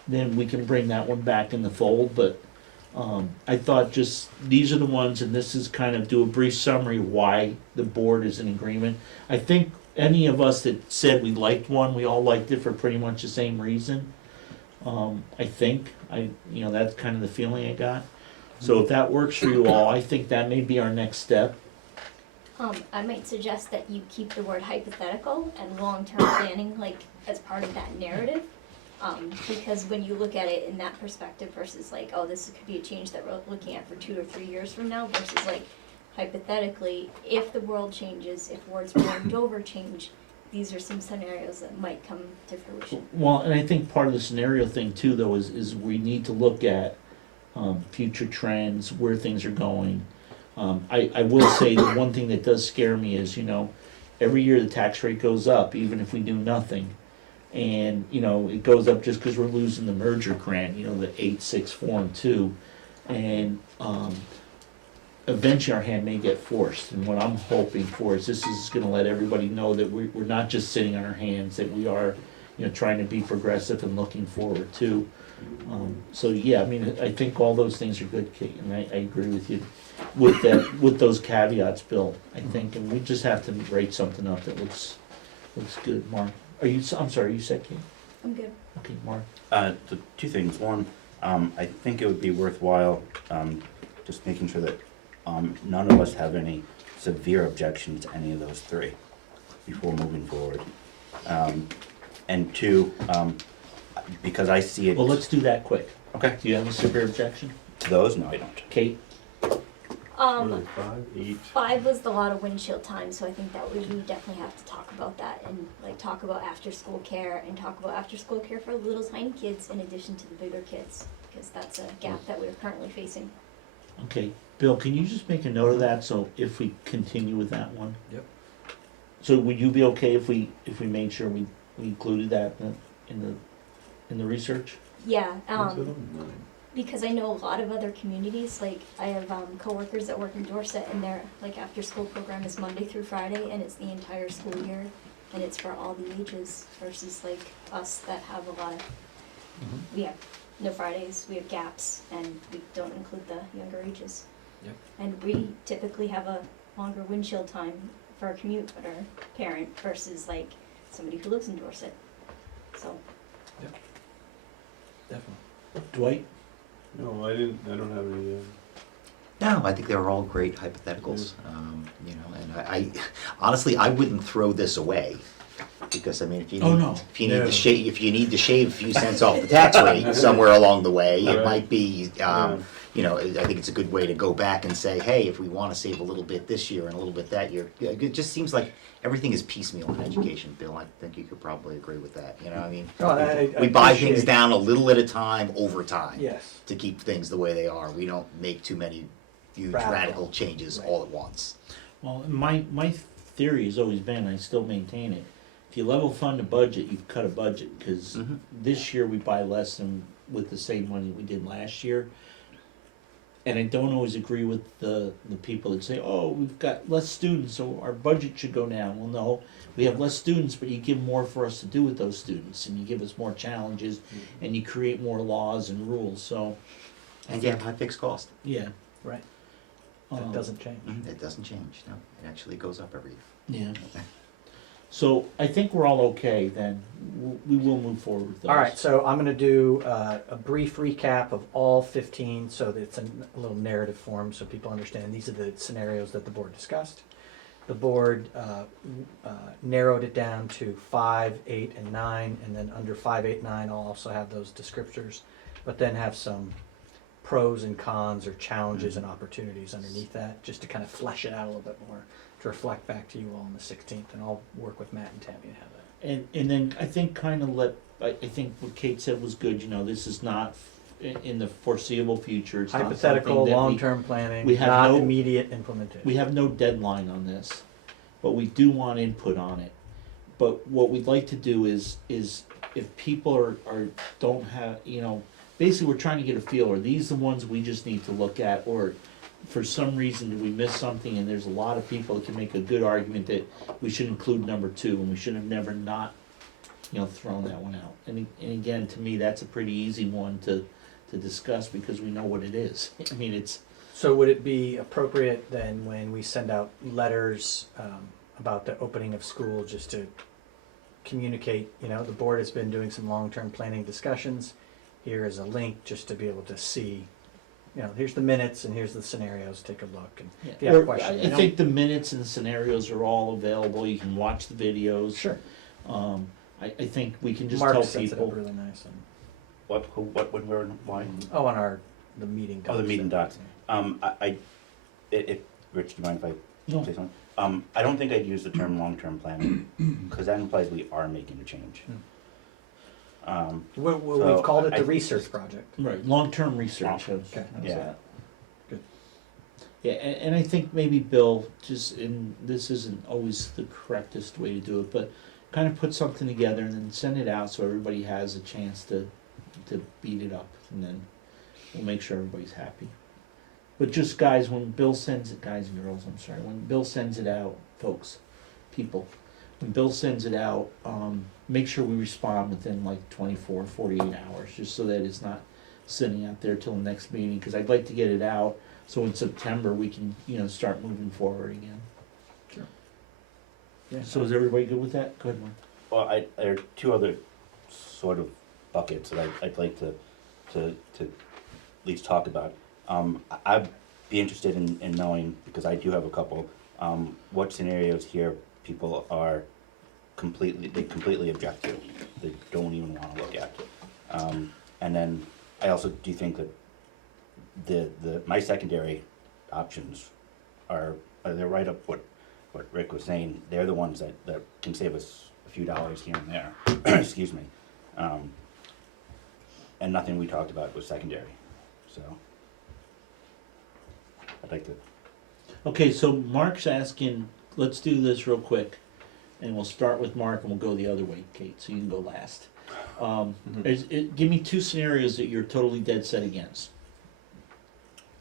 then we can bring that one back in the fold. But I thought just, these are the ones, and this is kind of do a brief summary why the board is in agreement. I think any of us that said we liked one, we all liked it for pretty much the same reason. I think, that's kind of the feeling I got. So if that works for you all, I think that may be our next step. I might suggest that you keep the word hypothetical and long-term planning, like, as part of that narrative. Because when you look at it in that perspective versus like, oh, this could be a change that we're looking at for 2 or 3 years from now, versus like, hypothetically, if the world changes, if Wardsboro and Dover change, these are some scenarios that might come to fruition. Well, and I think part of the scenario thing too, though, is we need to look at future trends, where things are going. I will say the one thing that does scare me is, every year the tax rate goes up, even if we do nothing. And, it goes up just because we're losing the merger grant, the 8, 6, 4, and 2. And eventually our hand may get forced. And what I'm hoping for is this is gonna let everybody know that we're not just sitting on our hands, that we are, trying to be progressive and looking forward too. So yeah, I think all those things are good, Kate, and I agree with you with that, with those caveats, Bill. I think, and we just have to write something up that looks good. Mark, I'm sorry, you said Kate? I'm good. Okay, Mark. So 2 things. One, I think it would be worthwhile just making sure that none of us have any severe objections to any of those 3 before moving forward. And 2, because I see it. Well, let's do that quick. Okay. Do you have a severe objection? To those? No, I don't. Kate? Really, 5, 8. 5 was a lot of windshield time, so I think that we definitely have to talk about that, and like talk about after-school care, and talk about after-school care for little tiny kids in addition to the bigger kids, because that's a gap that we're currently facing. Okay, Bill, can you just make a note of that, so if we continue with that one? Yep. So would you be okay if we made sure we included that? in the research? Yeah, What's the other one? because I know a lot of other communities, like I have coworkers that work in Dorset and their like after school program is Monday through Friday and it's the entire school year and it's for all the ages versus like us that have a lot of, we have no Fridays, we have gaps and we don't include the younger ages. Yep. And we typically have a longer windshield time for a commute for our parent versus like somebody who lives in Dorset, so. Definitely. Dwight? No, I don't have any, No, I think they were all great hypotheticals, you know, and I honestly, I wouldn't throw this away. Because I mean, if you Oh, need, no. if you need No. to shave, if you need to shave a few cents off the tax rate somewhere along the way, it Right. might be, Yeah. you know, I think it's a good way to go back and say, hey, if we want to save a little bit this year and a little bit that year, it just seems like everything is piecemeal in education, Bill. I think you could probably agree with that. You know, I mean, Oh, I we buy appreciate- things down a little at a time over time Yes. to keep things the way they are. We don't make too many huge radical changes Right. all at once. Well, my theory has always been, I still maintain it, if you level fund a budget, you've cut a budget, because Mhm. this year we buy less than with the same money we did last year. And I don't always agree with the people that say, oh, we've got less students, so our budget should go down. Well, no, we have less students, but you give more for us to do with those students, and you give us more challenges, and you create more laws and rules, so. I And you have think- high fixed cost. Yeah. Right. That Um, doesn't change. It doesn't change, no, it actually goes up every year. Yeah. So I think we're all okay then. We will move forward with those. All right, so I'm gonna do a brief recap of all 15, so that it's a little narrative form, so people understand these are the scenarios that the board discussed. The board narrowed it down to 5, 8, and 9, and then under 5, 8, 9, I'll also have those descriptors, but then have some pros and cons or challenges and opportunities underneath that, just to kind of flesh it out a little bit more, to reflect back to you all on the 16th, and I'll work with Matt and Tammy to have that. And then I think kind of I think what Kate said was good, you know, this is not in the foreseeable future. It's not Hypothetical, something that long-term planning, we have not no- immediate implementation. we have no deadline on this, but we do want input on it. But what we'd like to do is if people are don't have, you know, basically we're trying to get a feel, are these the ones we just need to look at, or for some reason did we miss something, and there's a lot of people that can make a good argument that we should include number 2 and we should have never not, you know, thrown that one out. And again, to me, that's a pretty easy one to discuss because we know what it is. I mean, it's, So would it be appropriate then when we send out letters about the opening of school, just to communicate, you know, the board has been doing some long-term planning discussions. Here is a link just to be able to see, you know, here's the minutes and here's the scenarios, take a look. And if you have a or question, I think the minutes and the scenarios are all available, you can watch the videos. Sure. I think we can just Mark tell sets it people. up really nice. And, What, who, what, when, where, and why? oh, on the meeting docs. Oh, the meeting that- docs. If, Rich, do you mind if I No. say something? I don't think I'd use the term long-term planning, because that implies we are making a change. We've So, called it I- the research project. Right, long-term research. Okay. how's Yeah. that? Good. Yeah, and I think maybe Bill, just, and this isn't always the correctest way to do it, but kind of put something together and then send it out so everybody has a chance to beat it up, and then we'll make sure everybody's happy. But just guys, when Bill sends it, guys and girls, I'm sorry, when Bill sends it out, folks, people, when Bill sends it out, make sure we respond within like 24, 48 hours, just so that it's not sitting out there till the next meeting, because I'd like to get it out, so in September we can, you know, start moving forward again. Sure. Yeah. So is everybody good with that? Good one. Well, there are 2 other sort of buckets that I'd like to at least talk about. I'd be interested in knowing, because I do have a couple, what scenarios here people are completely object to, they don't even wanna look at. And then I also do think that my secondary options they're right up what Rick was saying, they're the ones that can save us a few dollars here and there, excuse me. And nothing we talked about was secondary, so. I'd like to, Okay, so Mark's asking, let's do this real quick, and we'll start with Mark and we'll go the other way, Kate, so you can go last. Give me two scenarios that you're totally dead set against.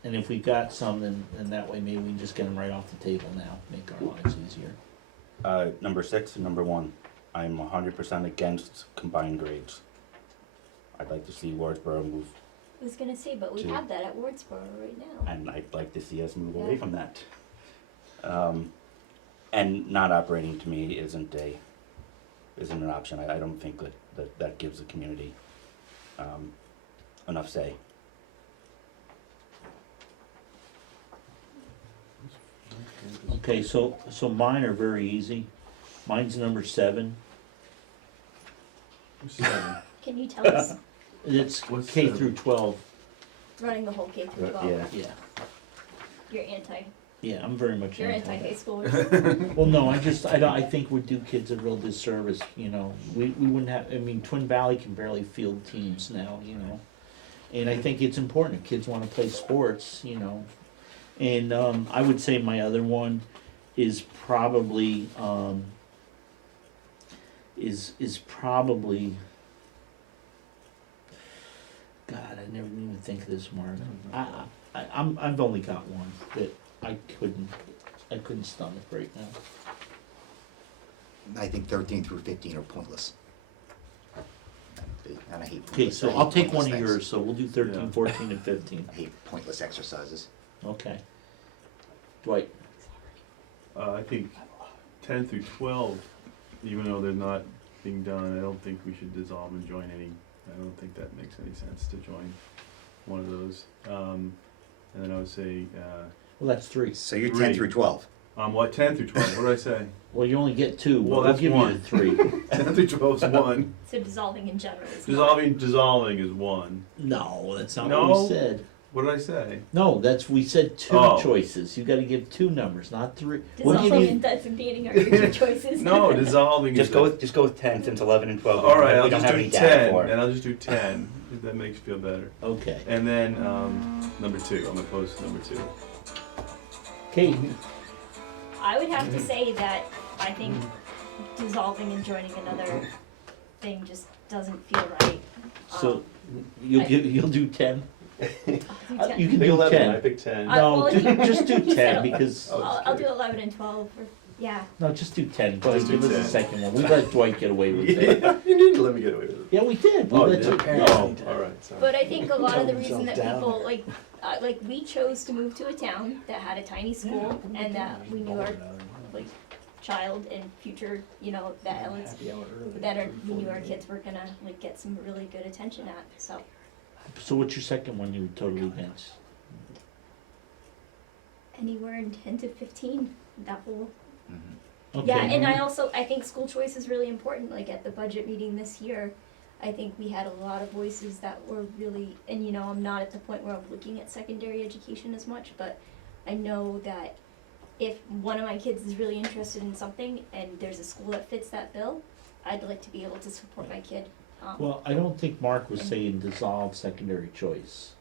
And if we got some, then that way maybe we can just get them right off the table now, make our lives easier. Number 6 and number 1, I'm 100% against combined grades. I'd like to see Wardsboro move, I was gonna say, but we Two. have that at Wardsboro right now. and I'd like to see us move away Yeah. from that. And not operating to me isn't an option. I don't think that gives the community enough say. Okay, so mine are very easy. Mine's number 7. Can you tell us, It's What's K 7? through 12. running the whole K through 12? Yeah. Yeah, You're anti, yeah, I'm very much you're anti anti-high that. schoolers. Well, no, I think we'd do kids a real disservice, you know. We wouldn't have, I mean, Twin Valley can barely field teams now, you know. And I think it's important if kids wanna play sports, you know. And, I would say my other one is probably, is probably, God, I never even think of this, Mark. I've only got one that I couldn't stomach right now. I think 13 through 15 are pointless. And I hate Okay, pointless, so I hate I'll take one pointless of things. yours, so we'll do 13, Yeah. 14, and 15. I hate pointless exercises. Okay. Dwight, I think 10 through 12, even though they're not being done, I don't think we should dissolve and join any. I don't think that makes any sense to join one of those. And then I would say, well, that's 3. So you're 10 Three. through 12. what, 10 through 12, what did I say? Well, you only get 2, Well, but we'll that's give you one. the 3. 10 through 12 is 1. So dissolving in general is not. Dissolving is 1. No, that's not No. what we said. What did I say? No, we said 2 Oh. choices. You gotta give 2 numbers, not 3. We'll give Dissolving you, and designating are your 2 choices. No, dissolving Just is. go with 10 since 11 and 12. All right, we I'll don't just have do any data 10, for. and I'll just do 10, if that makes you feel better. okay. And then, number 2, I'm opposed to number 2. Kate, I would have to say that I think dissolving and joining another thing just doesn't feel right. so you'll do 10? I'll do 10. You can Pick do 11, 10. I picked 10. Well, No, if you- just do you said 10 because, I'll do 11 and 12, or, yeah. no, just do 10. Go ahead, Just do give us the 10. second one. We let Dwight get away with it. Yeah, you need to let me get away with it. Yeah, we did. We Oh, let did you, you? yeah. Oh, all right, sorry. But I think a lot of the Tone reason that himself people, like we chose to move to a town that had a tiny school and that we knew our, like, child and future, you know, that Ellen's, we knew our kids were gonna, like, get some really good attention at, so. So what's your second one you're totally against? Anywhere in 10 to 15, that whole. Okay. Yeah, and I think school choice is really important, like at the budget meeting this year, I think we had a lot of voices that were really, and you know, I'm not at the point where I'm looking at secondary education as much, but I know that if one of my kids is really interested in something and there's a school that fits that bill, I'd like to be able to support my kid. Well, I don't think Mark was saying dissolve secondary choice.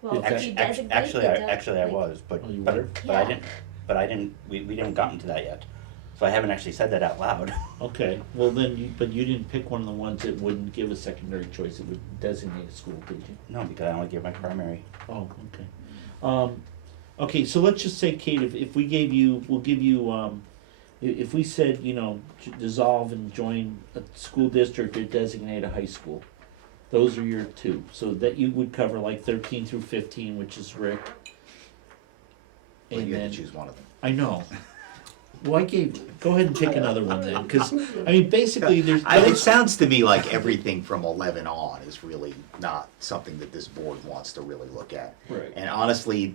Well, if you designate Actually, I like- was, but Oh, you but, were? but I didn't. We didn't gotten to that yet, so I haven't actually said that out loud. Okay, well then, but you didn't pick one of the ones that wouldn't give a secondary choice, it would designate a school, did you? No, because I only give my primary. Oh, okay. Okay, so let's just say, Kate, if we gave you, we'll give you, if we said, you know, dissolve and join a school district or designate a high school, those are your 2, so that you would cover like 13 through 15, which is Rick. But And you have then, to choose one of them. I know. Well, go ahead and pick another one then, cause, I mean, basically, there's. It sounds to me like everything from 11 on is really not something that this board wants to really look at. Right. And honestly,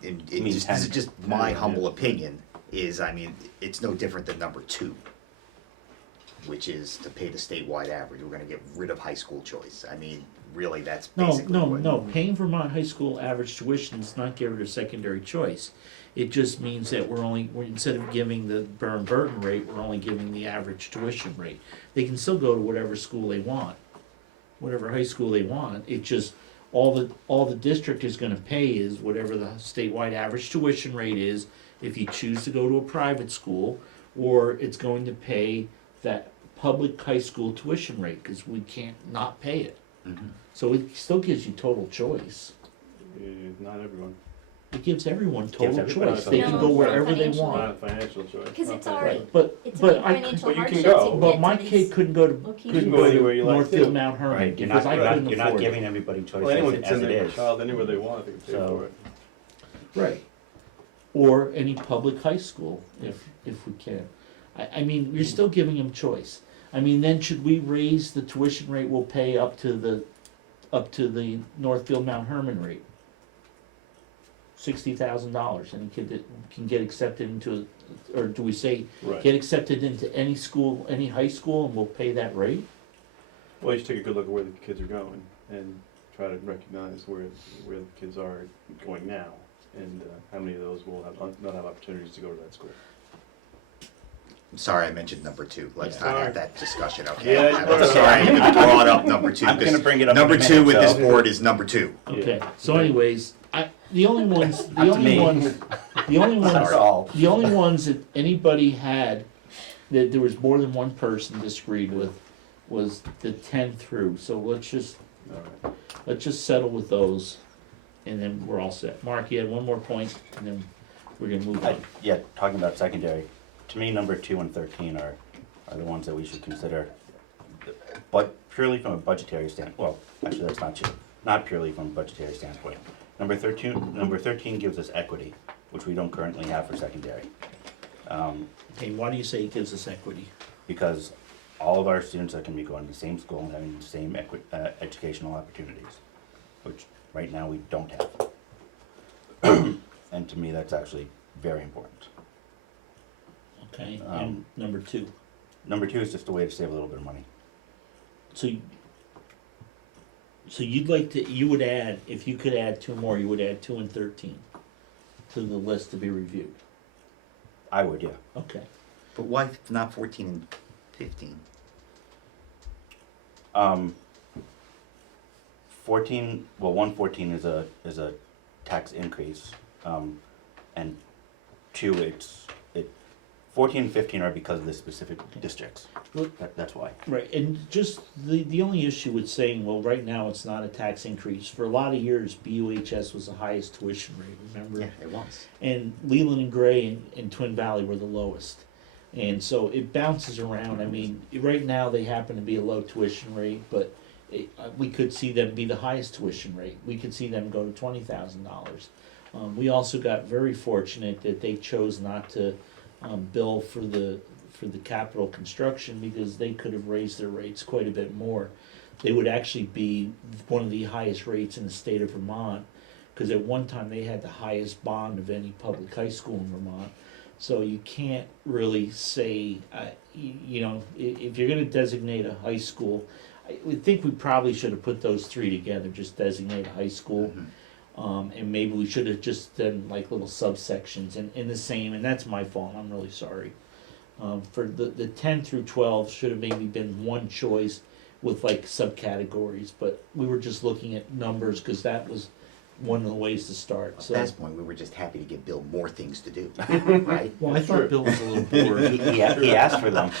this is just my Yeah, humble yeah. opinion, is, I mean, it's no different than number 2, which is to pay the statewide average. We're gonna get rid of high school choice. I mean, really, that's basically what. No, paying Vermont high school average tuition does not get rid of secondary choice. It just means that we're instead of giving the Burton rate, we're only giving the average tuition rate. They can still go to whatever school they want, whatever high school they want. It just, all the district is gonna pay is whatever the statewide average tuition rate is if you choose to go to a private school, or it's going to pay that public high school tuition rate, cause we can't not pay it. Mhm. So it still gives you total choice. Not everyone. It gives everyone total everybody choice. They can total go choice. wherever they Financially. want. Not a financial choice. Cause not it's financial. already, But, it's a but big I, financial But you can hardship go. to but get my to kid these couldn't go to, locations. couldn't go go anywhere to you like Northfield to. Mount Herman, Right, because I you're not, couldn't you're not afford it. giving everybody choice Well, anyone as can it, send as it their is. child anywhere they want, they can pay So- for it. Right. Or any public high school, if we can. I mean, you're still giving them choice. I mean, then should we raise the tuition rate we'll pay up to the Northfield Mount Herman rate? $60,000, any kid that can get accepted into, or do we say, Right. get accepted into any school, any high school, and we'll pay that rate? Well, you should take a good look at where the kids are going and try to recognize where the kids are going now, and how many of those will not have opportunities to go to that school. I'm sorry I mentioned number 2. Let's Yeah. not Sorry. have that discussion, okay? Yeah, I'm that's sorry I even brought up number 2. I'm gonna 'cause bring it up in a number 2 minute, with so- this board is number 2. Okay, Yeah. so anyways, the only ones, Up to me. that anybody had, that there was more than one person disagreed with, was the 10 through, so let's just All right. settle with those, and then we're all set. Mark, you had one more point, and then we're gonna move on. Yeah, talking about secondary, to me, number 2 and 13 are the ones that we should consider. But purely from a budgetary standpoint, well, actually, that's not true, not purely from a budgetary standpoint. Number 13 gives us equity, which we don't currently have for secondary. Okay, why do you say it gives us equity? Because all of our students are gonna be going to the same school and having the same educational opportunities, which right now we don't have. And to me, that's actually very important. Okay, and number 2, Number 2 is just a way to save a little bit of money. so you'd like to, you would add, if you could add 2 more, you would add 2 and 13 to the list to be reviewed. I would, yeah. Okay. But why not 14 and 15? 114 is a tax increase, and 2, 14 and 15 are because of the specific districts. Well- That's why. Right, and just the only issue with saying, well, right now it's not a tax increase, for a lot of years, BUHS was the highest tuition rate, remember? Yeah, it was. And Leland and Gray and Twin Valley were the lowest. And so it bounces around, I mean, right now they happen to be a low tuition rate, but we could see them be the highest tuition rate, we could see them go to $20,000. We also got very fortunate that they chose not to bill for the capital construction, because they could have raised their rates quite a bit more. They would actually be one of the highest rates in the state of Vermont, because at one time they had the highest bond of any public high school in Vermont. So you can't really say, if you're gonna designate a high school, I would think we probably should have put those 3 together, just designate a high school. And maybe we should have just done like little subsections in the same, and that's my fault, I'm really sorry. For the 10 through 12 should have maybe been one choice with like subcategories, but we were just looking at numbers, cause that was one of the ways to start, At so. that point, we were just happy to give Bill more things to do, right? Well, I thought Bill was a little bored. He asked for them.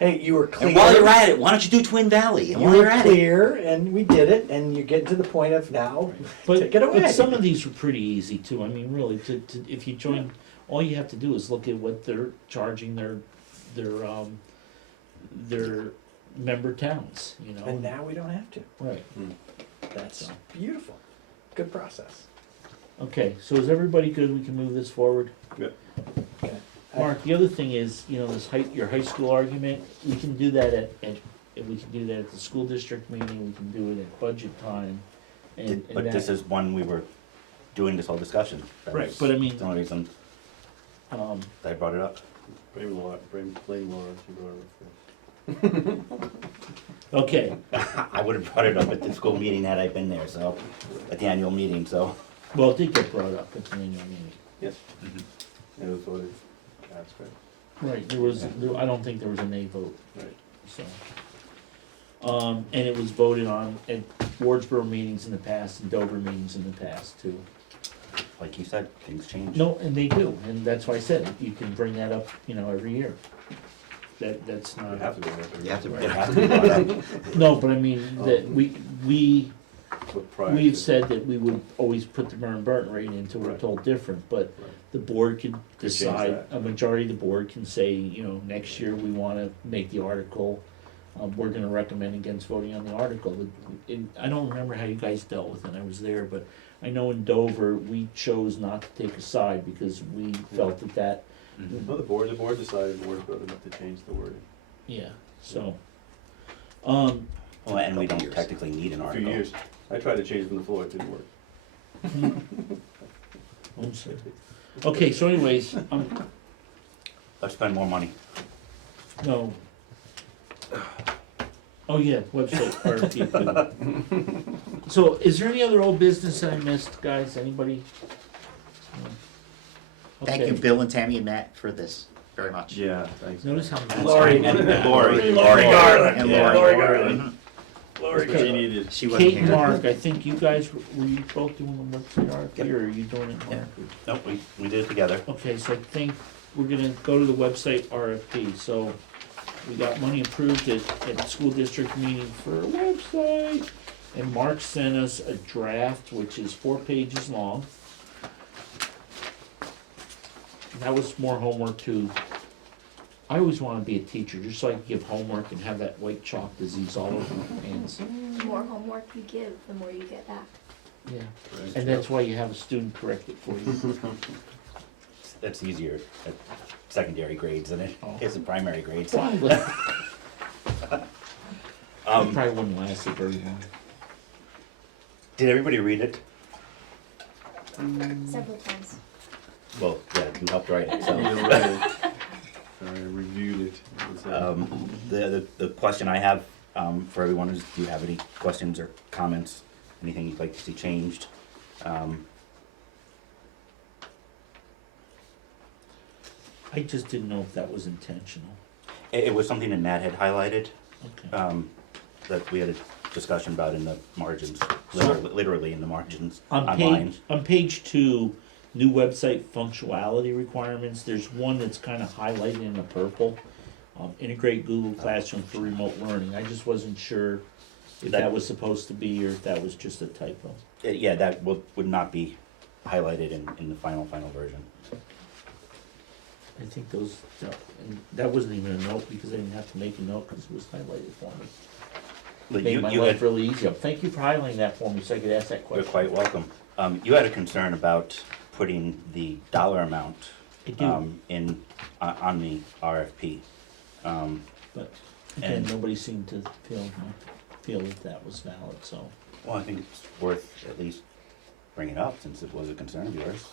Hey, you were clear. And while you're at it, why don't you do Twin Valley? And You while you're were at it, clear, and we did it, and you're getting to the point of now, take it away. But some of these were pretty easy too, I mean, really, if you join, all you have to do is look at what they're charging their member towns, you know? And now we don't have to. Right, That's beautiful. Good process. okay, so is everybody good, we can move this forward? Okay. Mark, the other thing is, your high school argument, we can do that at we can do that at the school district meeting, we can do it at budget time, and But that- this is one we were doing this whole discussion. Right, That's but I mean- the only reason that I brought it up. Blame Laura, she brought it up. Okay, I would have brought it up at the school meeting had I been there, so, at the annual meeting, so. well, it did get brought up at the annual meeting. Yes. It was voted, that's great. Right, I don't think there was a nay vote, Right. so. And it was voted on at Wardsboro meetings in the past and Dover meetings in the past too. Like you said, things change. No, and they do, and that's why I said, you can bring that up, every year. that's You not, have to bring it up. You have to bring It has to be brought up. no, but I mean, that we, But prior we've to- said that we would always put the Burton rate in until we're Right. told different, but Right. the board could Could change decide, that. a majority of the board can say, you know, next year we wanna make the article, we're gonna recommend against voting on the article. I don't remember how you guys dealt with it, I was there, but I know in Dover, we chose not to take a side because we felt that, Mhm. No, the board decided, the board voted not to change the wording. yeah, so. Well, and we don't technically need an A few article. years. I tried to change it from the floor, it didn't work. I'm sorry. Okay, so anyways, Let's spend more money. no. Oh, yeah, website, RFP approval. So is there any other old business that I missed, guys, anybody? No. Thank you, Okay. Bill and Tammy and Matt, for this very much. Yeah, thanks. Notice how Matt's. Lori. And Lori. And Yeah. Lori. Garland. Mhm. That's what you needed. She wasn't Kate and here. Mark, I think you guys, were you both doing the website RFP, or are you doing it, Mark? Nope, we did it together. Okay, so I think we're gonna go to the website RFP, so we got money approved at the school district meeting for a website. And Mark sent us a draft, which is 4 pages long. And that was more homework too. I always wanna be a teacher, just so I can give homework and have that white chalk disease all over my hands. The more homework you give, the more you get back. Yeah, and that's why you have a student correct it for you. That's easier at secondary grades than it Oh. is at primary grades. Probably, Um, probably wouldn't last it very long. did everybody read it? Several times. Well, yeah, you helped write it, so. Yeah, right. I reviewed it. It was, The question I have, for everyone is, do you have any questions or comments? Anything you'd like to see changed? I just didn't know if that was intentional. It was something that Matt had highlighted, Okay. that we had a discussion about in the margins, literally in the margins On online. page 2, new website functionality requirements, there's one that's kinda highlighted in the purple. Integrate Google Classroom for remote learning, I just wasn't sure if that was supposed to be, or if that was just a typo. Yeah, that would not be highlighted in the final version. I think those, and that wasn't even a note, because I didn't have to make a note, cause it was highlighted for me. But Made my you life had, really easy, thank you for highlighting that for me, so I could ask that you're question. quite welcome. You had a concern about putting the dollar amount, I do, on the RFP. but again, and- nobody seemed to feel that that was valid, so. Well, I think it's worth at least bringing it up, since it was a concern of yours.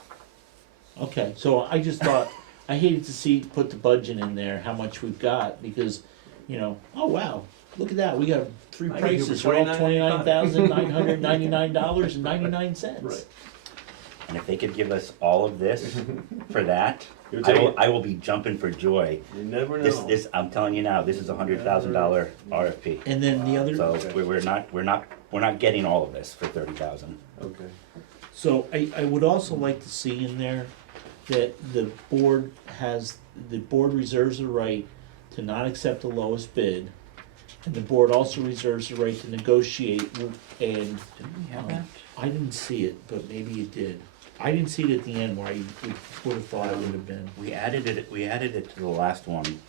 Okay, so I just thought, I hated to see, put the budget in there, how much we've got, because, you know, oh wow, look at that, we got 3 I can do it for prices, they're all $29.99. $29,999. Right. And if they could give us all of this for that, You'll take it. I will be jumping for joy. You never know. This, I'm telling you now, this is a $100,000 RFP. And then the other, So we're not getting all of this for 30,000. Okay. so I would also like to see in there that the board reserves the right to not accept the lowest bid. And the board also reserves the right to negotiate and, Didn't we have that? I didn't see it, but maybe it did. I didn't see it at the end where I would have thought it would have been. We added it to the last one,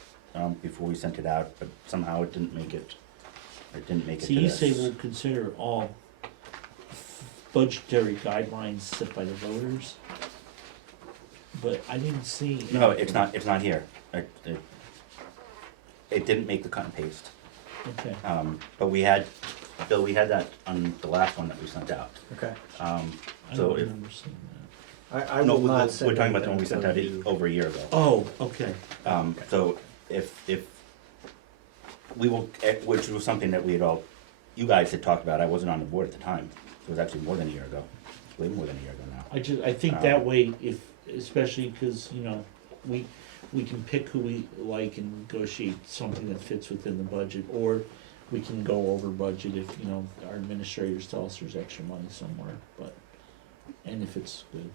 before we sent it out, but somehow it didn't make it to So you say this. we'll consider all budgetary guidelines set by the voters? But I didn't see. No, it's not here. It didn't make the cut and paste. Okay, But Bill, we had that on the last one that we sent out. Okay. I So don't if, remember seeing that. I no, will we're not send talking about the one we anything sent out until you- over a year ago. Oh, okay, So if we will, which was something that you guys had talked about, I wasn't on the board at the time. It was actually more than a year ago, way more than a year ago now. I think that way, especially because, you know, we can pick who we like and negotiate something that fits within the budget, or we can go over budget if, you know, our administrators tell us there's extra money somewhere, but, and if it's good.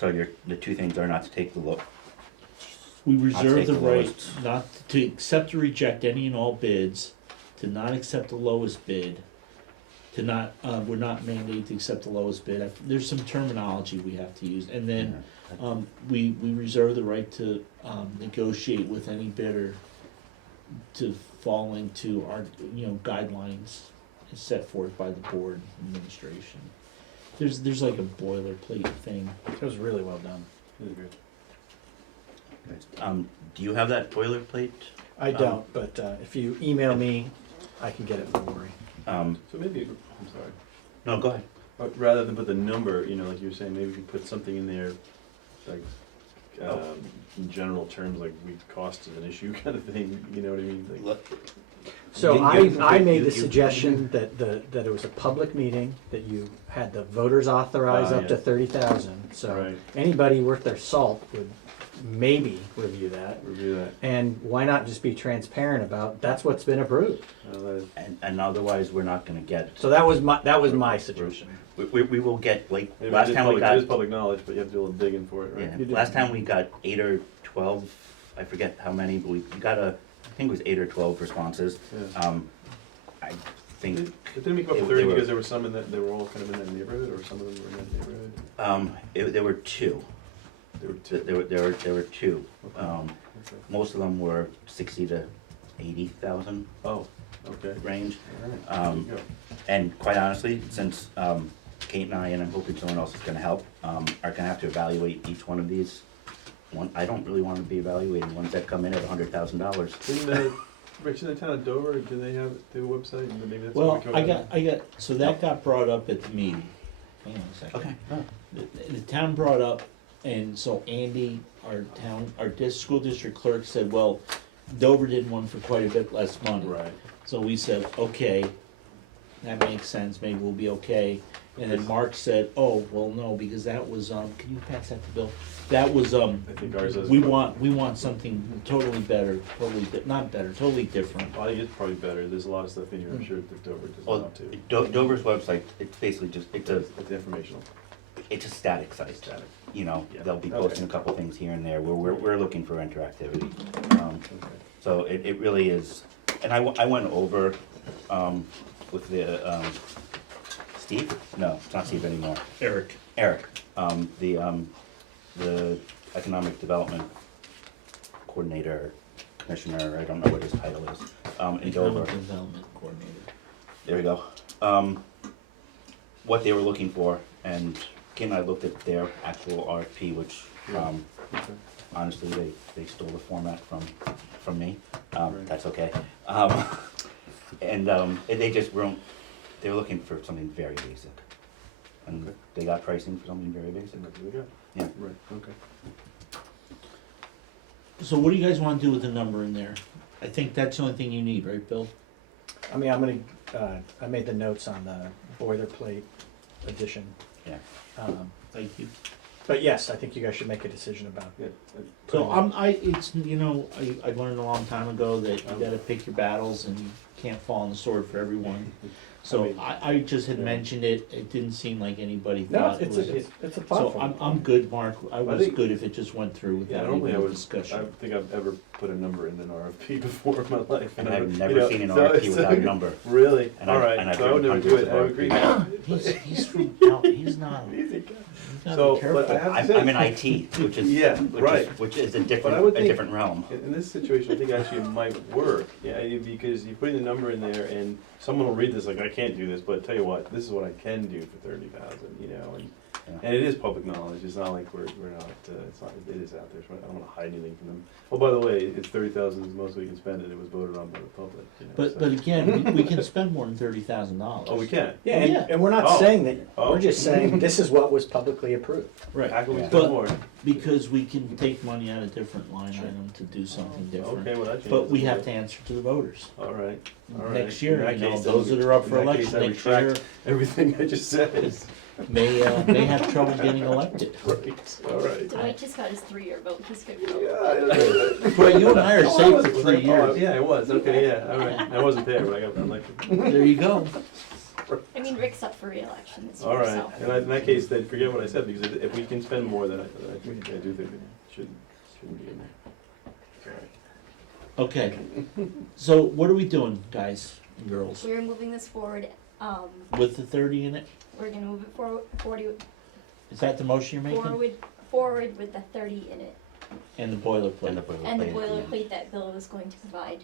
So the two things are not to take the We reserve take the the right lowest. not to accept or reject any and all bids, to not accept the lowest bid, to not, we're not mandated to accept the lowest bid. There's some terminology we have to use, and then, we reserve the right to, negotiate with any bidder to fall into our, guidelines set forth by the board administration. There's like a boilerplate thing. It was really well done. Really good. Do you have that boilerplate? I don't, but if you email me, I can get it, don't worry. So maybe, I'm sorry, No, go ahead. but rather than put the number, like you were saying, maybe we could put something in there, like, in general terms, like cost is an issue kind of thing, you know what I mean? Like, So You- I made you- the you- suggestion that it was a public meeting, that you had the voters authorize up to yeah. 30,000. So Right. anybody worth their salt would maybe review that. review that. And why not just be transparent about, that's what's been approved. And otherwise, we're not gonna get, So that was my suggestion. we will get, like, Maybe last it is time we public, it is got, public knowledge, but you have to do a little digging for it, right? yeah, You do. last time we got 8 or 12, I forget how many, but we got I think it was 8 or 12 responses. Yeah. I think, It didn't make up They- to they 30 were- because there were some in that, they were all kind of in that neighborhood, or some of them were in that neighborhood? there were 2. There were two. There were 2. Okay. Okay. Most of them were 60 to 80,000 Oh, okay. range. All right. There you go. And quite honestly, since Kate and I, and I'm hoping someone else is gonna help, are gonna have to evaluate each one of these. I don't really wanna be evaluating ones that come in at $100,000. Didn't Rich, in the town of Dover, do they have a website? And maybe that's Well, what we covered. I got, so that got brought up at the meeting. Hang on a second. Okay. The town brought up, and so Andy, our school district clerk said, well, Dover did one for quite a bit less money. Right. So we said, okay, that makes sense, maybe we'll be okay. And then Mark said, oh, well, no, because that was, can you pass that to Bill? That was, I think ours is. we want something totally better, not better, totally different. I think it's probably better. There's a lot of stuff in here, I'm sure, that Dover does Well, not too. Dover's website, it's basically just, it's a informational. static site. Static. Yeah. They'll be Okay. posting a couple things here and there, we're looking for interactivity. Okay. So it really is, and I went over, with the, Steve? No, it's not Steve anymore. Eric. Eric, the economic development coordinator, commissioner, I don't know what his title is, in Dover. Economic Development Coordinator. There we go. What they were looking for, and Kim and I looked at their actual RFP, which, Okay. honestly, they stole the format from me. Right. That's okay. And they just weren't, they were looking for something very basic. And Okay. they got pricing for something very basic. And that's what we got. Yeah. Right, okay. So what do you guys wanna do with the number in there? I think that's the only thing you need, right, Bill? I mean, I made the notes on the boilerplate edition. Yeah. Thank you. But yes, I think you guys should make a decision about Yeah. So I learned a long time ago that you gotta pick your battles and you can't fall on the sword for everyone. So I mean, I just had yeah. mentioned it, it didn't seem like anybody No, thought it it's was. a So thoughtful. I'm good, Mark, I was think- good if it just went through Yeah, I without don't think even I a would, I discussion. think I've ever put a number in an RFP before in my life. And I've you never know, seen an so RFP it's- without a number. Really? And All and right, I've so I would written never do hundreds it, of I RFPs. agree. He's from, he's not, Easy. he's So, not but I careful. have to I'm say. in IT, which is, Yeah, right. which is a But I would think- different realm. In this situation, I think actually it might work, because you're putting the number in there and someone will read this like, I can't do this, but tell you what, this is what I can do for 30,000, and it is public knowledge, it's not like we're not, it is out there, so I don't wanna hide anything from them. Oh, by the way, it's 30,000 is the most we can spend, and it was voted on by the public, But so. again, we can spend more than $30,000. Oh, we can? Yeah, Yeah. and we're not Oh. saying that, Oh. we're just saying this is what was publicly approved. Right, How can we Yeah. spend But- more? because we can take money out of different line item to do something different. Okay, well, that changes. But we a have little to answer to the voters. bit. All right. Next In year, that case, those then- that are up for in that case, election I next year retract Everything I just said. may have trouble getting elected. Right, all right. Dwight just got his 3-year vote, he's good to go. Yeah, Well, you and I are Oh, I safe was- for 3 years. Yeah, I was, okay, yeah, all right. I wasn't there, but I got elected. There you go. I mean, Rick's up for re-election this year, All right, so. in that case, then forget what I said, because if we can spend more, then I do think it shouldn't be in there. Okay, so what are we doing, guys and girls? We're moving this forward, With the 30 in it? we're gonna move it forward, Is that the motion you're making? forward with the 30 in it, And the boilerplate? And the boilerplate. and the at the end. boilerplate that Bill was going to provide.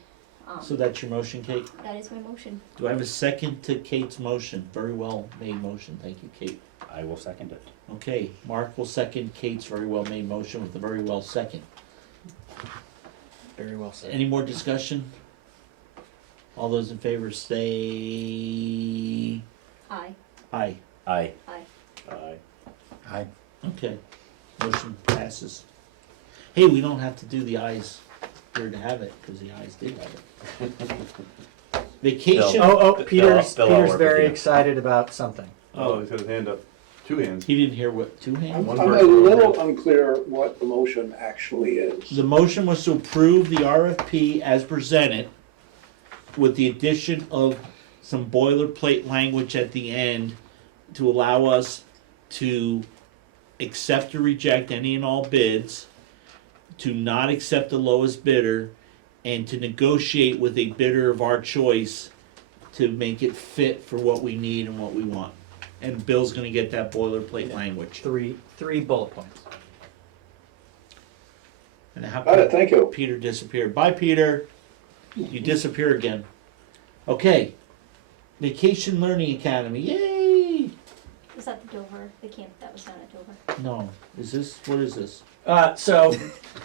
So that's your motion, Kate? That is my motion. Do I have a second to Kate's motion? Very well made motion, thank you, Kate. I will second it. Okay, Mark will second Kate's very well made motion with a very well second. Very well said. Any more discussion? All those in favor say Aye. aye. Aye. Aye. Aye. Okay, motion passes. Hey, we don't have to do the ayes here to have it, because the ayes did have it. Vacation. Peter's Bill, I'll work with very you. excited about something. Oh, he's got his hand up, two hands. He didn't hear what, two hands? One I'm a person. little unclear what the motion actually is. The motion was to approve the RFP as presented with the addition of some boilerplate language at the end to allow us to accept or reject any and all bids, to not accept the lowest bidder, and to negotiate with a bidder of our choice to make it fit for what we need and what we want. And Bill's gonna get that boilerplate language. Three bullet points. And how Got it, thank you. Peter disappeared. Bye, Peter. You disappear again. Okay. Vacation Learning Academy. Yay! Was that the Dover, the camp that was down at Dover? No. Is this, what is this? So,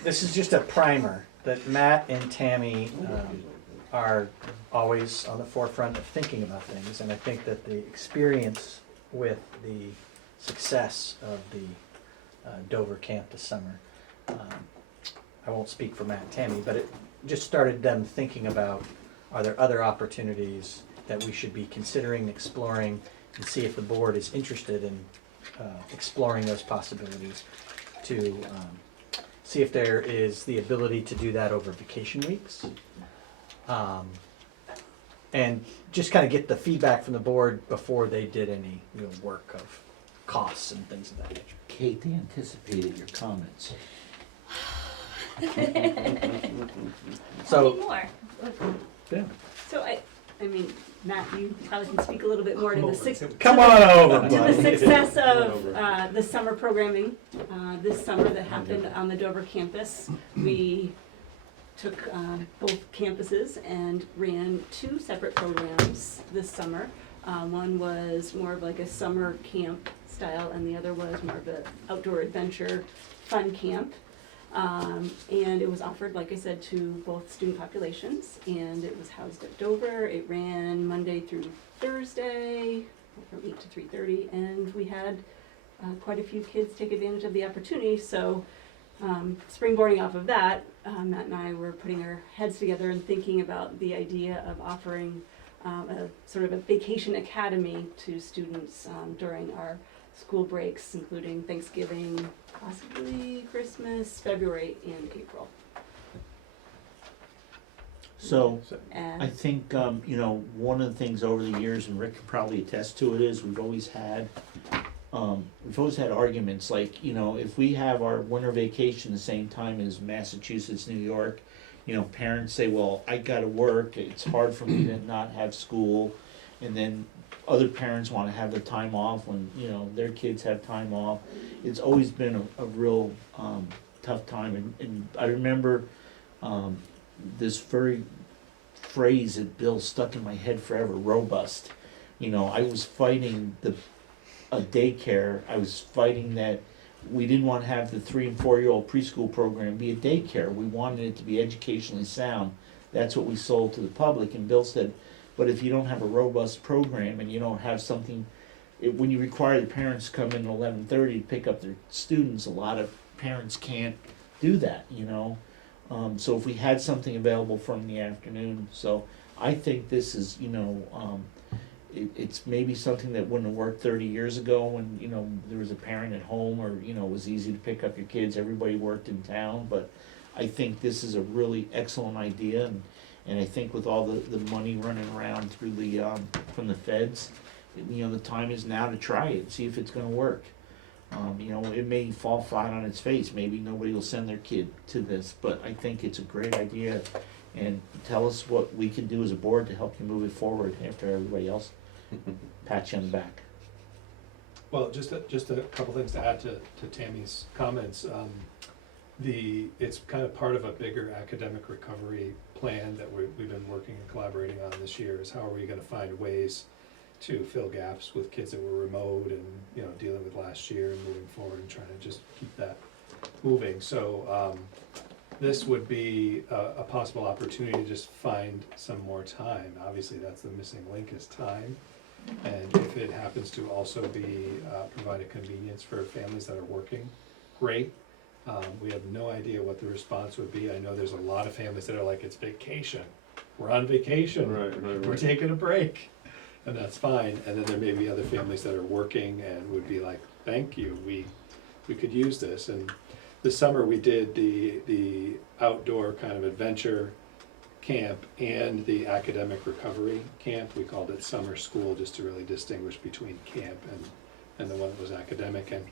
this is just a primer that Matt and Tammy are always on the forefront of thinking about things, and I think that the experience with the success of the Dover camp this summer, I won't speak for Matt and Tammy, but it just started them thinking about, are there other opportunities that we should be considering, exploring, and see if the board is interested in exploring those possibilities to see if there is the ability to do that over vacation weeks. And just kind of get the feedback from the board before they did any work of costs and things of that nature. Kate, they anticipated your comments. So, More. Yeah. So I mean, Matt, you probably can speak a little bit more to the come on over, to the bud. success of the summer programming this summer that happened on the Dover campus. We took both campuses and ran two separate programs this summer. One was more of like a summer camp style, and the other was more of an outdoor adventure fun camp. And it was offered, like I said, to both student populations, and it was housed at Dover. It ran Monday through Thursday from 8 to 3:30, and we had quite a few kids take advantage of the opportunity. So springboarding off of that, Matt and I were putting our heads together and thinking about the idea of offering a sort of a vacation academy to students during our school breaks, including Thanksgiving, possibly Christmas, February, and April. So, I And think, one of the things over the years, and Rick can probably attest to it, is we've always had arguments, like, if we have our winter vacation the same time as Massachusetts, New York, parents say, well, I gotta work, it's hard for me to not have school, and then other parents wanna have the time off when, their kids have time off. It's always been a real, tough time, and I remember, this very phrase that Bill stuck in my head forever, robust. I was fighting a daycare, I was fighting that we didn't want to have the 3 and 4-year-old preschool program be a daycare. We wanted it to be educationally sound. That's what we sold to the public, and Bill said, but if you don't have a robust program and you don't have something, when you require the parents to come in at 11:30 to pick up their students, a lot of parents can't do that, So if we had something available from the afternoon, so I think this is, it's maybe something that wouldn't have worked 30 years ago when, there was a parent at home, or, it was easy to pick up your kids, everybody worked in town, but I think this is a really excellent idea, and I think with all the money running around through the, from the feds, the time is now to try it, see if it's gonna work. You know, it may fall flat on its face, maybe nobody will send their kid to this, but I think it's a great idea. And tell us what we can do as a board to help you move it forward after everybody else pats you on the back. Well, just a couple things to add to Tammy's comments. It's kind of part of a bigger academic recovery plan that we've been working and collaborating on this year, is how are we gonna find ways to fill gaps with kids that were remote and, you know, dealing with last year and moving forward and trying to just keep that moving. So, this would be a possible opportunity to just find some more time. Obviously, that's the missing link, is time. And if it happens to also be, provide a convenience for families that are working, great. We have no idea what the response would be. I know there's a lot of families that are like, it's vacation, we're on vacation, we're taking a break, and that's fine. And then there may be other families that are working and would be like, thank you, we could use this. And this summer we did the outdoor kind of adventure camp and the academic recovery camp. We called it summer school, just to really distinguish between camp and the one that was academic. And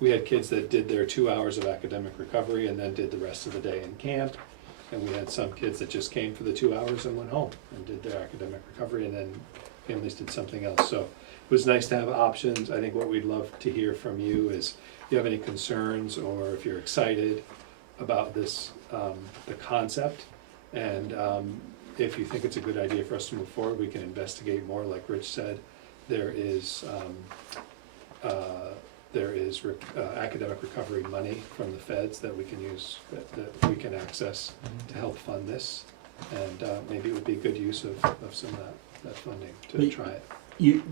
we had kids that did their 2 hours of academic recovery and then did the rest of the day in camp. And we had some kids that just came for the 2 hours and went home and did their academic recovery, and then families did something else. So it was nice to have options. I think what we'd love to hear from you is if you have any concerns or if you're excited about this, the concept. And if you think it's a good idea for us to move forward, we can investigate more. Like Rich said, there is academic recovery money from the feds that we can use, that we can access to help fund this. And maybe it would be good use of some of that funding to try it.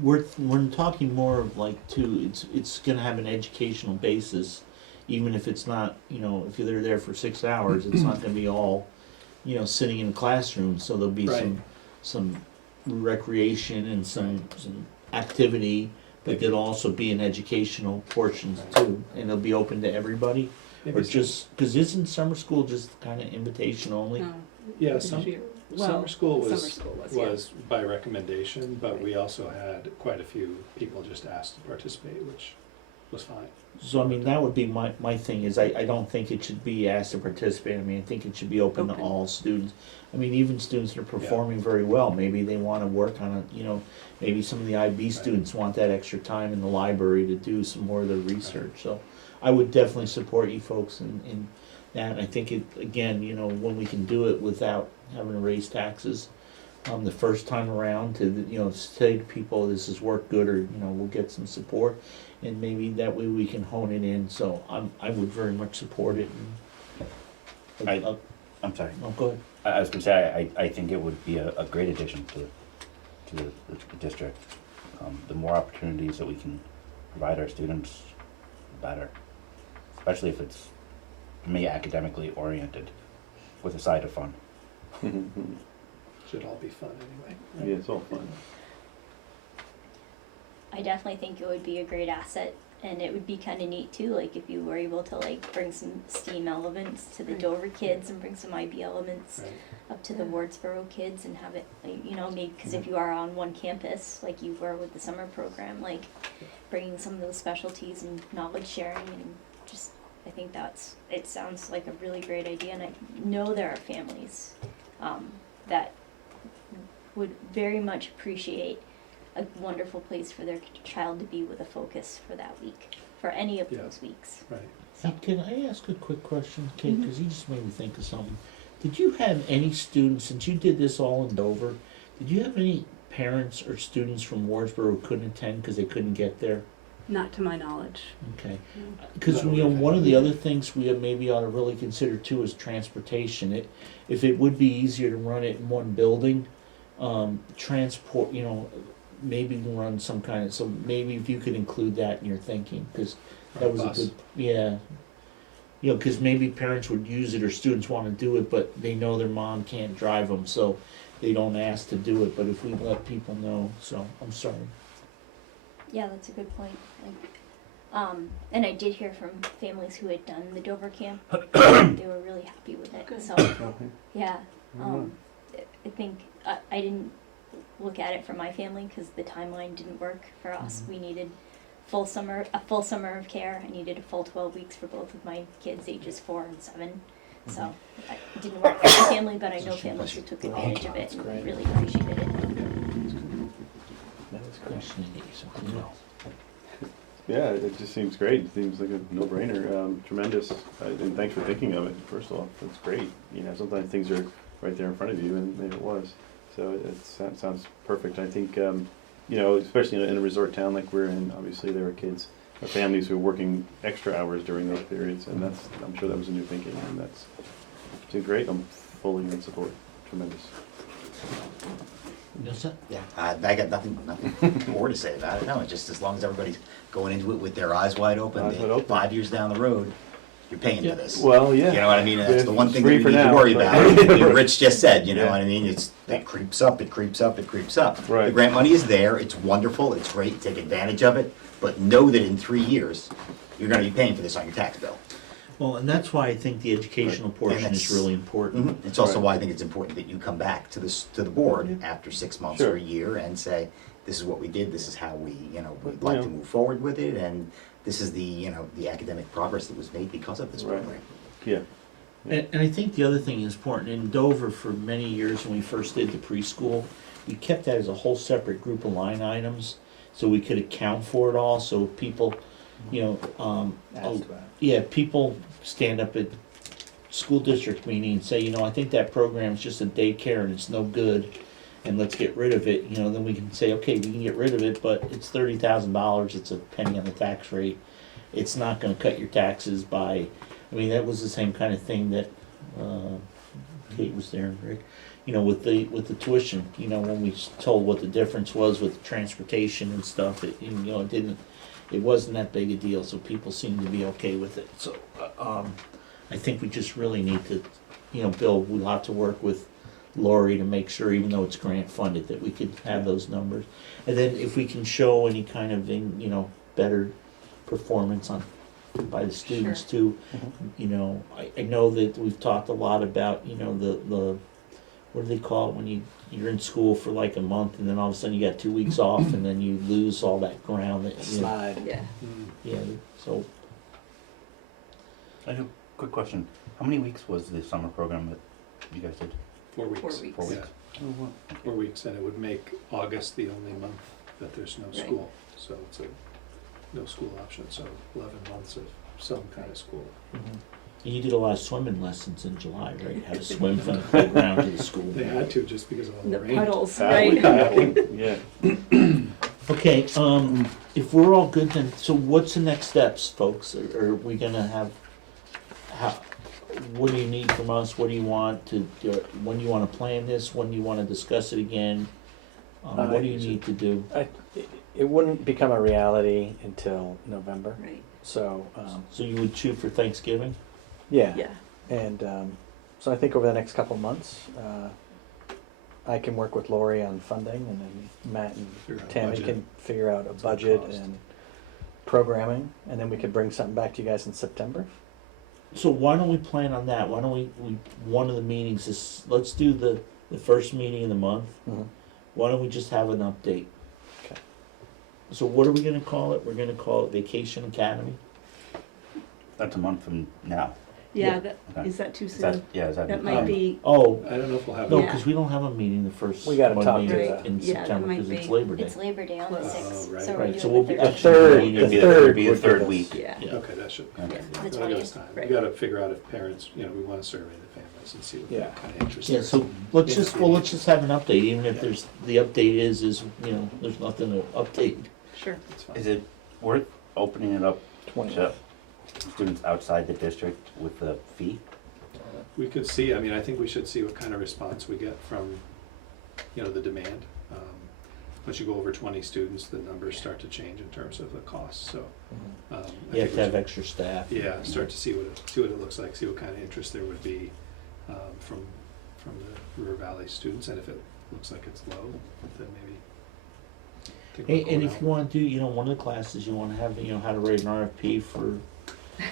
We're talking more of like it's gonna have an educational basis, even if it's not, you know, if you're there for 6 hours, it's not gonna be all, you know, sitting in a classroom. So there'll be Right. some recreation and some activity, but there'll also be an educational portions too, and it'll be open to everybody. Maybe Or just, cause isn't summer school just kinda invitation only? No. Yeah, This some, year- summer well, school summer was, school was, yeah. was by recommendation, but we also had quite a few people just asked to participate, which was fine. So I mean, that would be my thing, is I don't think it should be asked to participate. I mean, I think it should be open to Open. all students. I mean, even students that are performing very well, maybe they wanna work on it, you know, maybe some of the IB students want that extra time in the library to do some more of their research, so I would definitely support you folks in that. I think it, again, you know, when we can do it without having to raise taxes, the first time around, to, you know, say to people, this has worked good, or, you know, we'll get some support, and maybe that way we can hone it in. So I would very much support it. And I'm sorry. oh, go ahead. I was gonna say, I think it would be a great addition to the district. The more opportunities that we can provide our students, the better. Especially if it's, to me, academically oriented, with a side of fun. Should all be fun anyway. Yeah, it's all fun. I definitely think it would be a great asset, and it would be kind of neat too, like if you were able to like bring some STEAM elements to the Right. Dover kids and bring some IB elements Right. up to the Wardsboro kids, and have it, like, you know, maybe, because if you are on one campus, like you were with the summer program, like bringing some of those specialties and knowledge sharing, and just, I think it sounds like a really great idea, and I know there are families that would very much appreciate a wonderful place for their child to be with a focus for that week, for any of Yeah. those weeks. Right. Hey, can I ask a quick question, Kate? Mhm. Because you just made me think of something. Did you have any students, since you did this all in Dover, did you have any parents or students from Wardsboro who couldn't attend because they couldn't get there? Not to my knowledge. Okay. No. Because, No, you know, we've had- one of the other things we maybe ought to really consider too is transportation. If it would be easier to run it in one building, transport, you know, maybe run some kind of, so maybe if you could include that in your thinking, because that was a Bus. good, yeah. You know, because maybe parents would use it or students want to do it, but they know their mom can't drive them, so they don't ask to do it. But if we let people know, so I'm sorry. Yeah, that's a good point. Like, and I did hear from families who had done the Dover camp. They were really happy with it. Good. So yeah, I think I didn't look at it for my family because the timeline didn't work for us. We needed a full summer of care. I needed a full 12 weeks for both of my kids, ages 4 and 7. So it didn't work for my family, but I know families who took advantage of it and really appreciated it. Yeah, it just seems great. It seems like a no-brainer. Tremendous. And thanks for thinking of it, first of all. That's great. You know, sometimes things are right there in front of you, and maybe it was. So it sounds perfect. I think, you know, especially in a resort town like we're in, obviously there are kids, or families who are working extra hours during those periods, and I'm sure that was a new thinking, and that's great. I'm fully in support. Tremendous. Yes, sir? Yeah, I got nothing more to say about it. No, just as long as everybody's going into it with their eyes wide open, Eyes wide open. 5 years down the road, you're paying Yeah. for this. Well, yeah. You know what I mean? That's the one It's thing that free we for need to now, worry but- about. And Rich just said, you know Yeah. what I mean? It creeps up, it creeps up, it creeps up. Right. The grant money is there, it's wonderful, it's great, take advantage of it, but know that in 3 years, you're gonna be paying for this on your tax bill. Well, and that's why I think the educational portion is that's- really important. It's also Right. why I think it's important that you come back to the board after 6 months Sure. or a year and say, this is what we did, this is how we, we'd like Yeah. to move forward with it, and this is the academic progress that was made because of this Right. program. Yeah. And I think the other thing is important, in Dover for many years when we first did the preschool, we kept that as a whole separate group of line items, so we could account for it all, so people, people stand up at school district meeting and say, I think that program's just a daycare and it's no good, and let's get rid of it, then we can say, okay, we can get rid of it, but it's $30,000, it's a penny on the tax rate. It's not gonna cut your taxes by, that was the same kind of thing that, Kate was there, Rick, with the tuition, when we told what the difference was with transportation and stuff, it wasn't that big a deal, so people seemed to be okay with it, so, I think we just really need to, Bill, we'll have to work with Lori to make sure, even though it's grant funded, that we could have those numbers. And then if we can show any kind of, better performance by the students too. I know that we've talked a lot about, the, what do they call it when you're in school for like a month and then all of a sudden you got 2 weeks off and then you lose all that ground that, Yeah. yeah, so. I have a quick question. How many weeks was the summer program that you guys did? 4 weeks. 4 weeks. 4 Yeah, weeks? 4 weeks, and it would make August the only month that there's no Right. school. So it's a no school option, so 11 months of some kind of school. And you did a lot of swimming lessons in July, right? How to swim from the playground to the school. They had to just because of all the The rain. puddles, Paddling, right? paddling, yeah. Okay, if we're all good then, so what's the next steps, folks? Are we gonna have, what do you need from us? What do you want to, when do you wanna plan this? When do you wanna discuss it again? What do you need to do? It wouldn't become a reality until November, Right, so, So you would shoot for Thanksgiving? yeah. yeah. And so I think over the next couple of months, I can work with Lori on funding, and then Matt and Figure out a Tammy budget. can figure out a What's it gonna budget cost. and programming, and then we could bring something back to you guys in September. So why don't we plan on that? Why don't we one of the meetings is, let's do the first meeting of the month. Why don't we just have an update? Okay. So what are we gonna call it? We're gonna call it Vacation Academy? That's a month from now. Yeah, that, Okay. is that too Is that, soon? yeah, is that? That might be, Oh, I don't know if we'll have. no, Yeah. cause we don't have a meeting the first We gotta talk Monday to in Yeah, that September, might cause it's be- Labor Day. It's Labor Day on the Oh, 6th, right, so we're right. doing So we'll the be 13th. actually third- meeting- It'd be the the, it'd third be the would be third this. week. yeah. Yeah. Okay, that should, Okay. okay. The That'll give 20th. us time. Right. We gotta figure out if parents, we wanna survey the families and see what Yeah. kind of interest. Yeah, there is. so let's just have an update, even if there's, the update is, there's nothing to update. Sure. That's fine. Is it worth opening it up 20. to students outside the district with the fee? We could see, I think we should see what kind of response we get from, the demand. Once you go over 20 students, the numbers start to change in terms of the cost, so. I You think have to we have should- extra staff. Yeah, start to see what it looks like, see what kind of interest there would be from the River Valley students, and if it looks like it's low, then maybe. think Hey, about and going if out. you wanna do, one of the classes, you wanna have, how to write an RFP for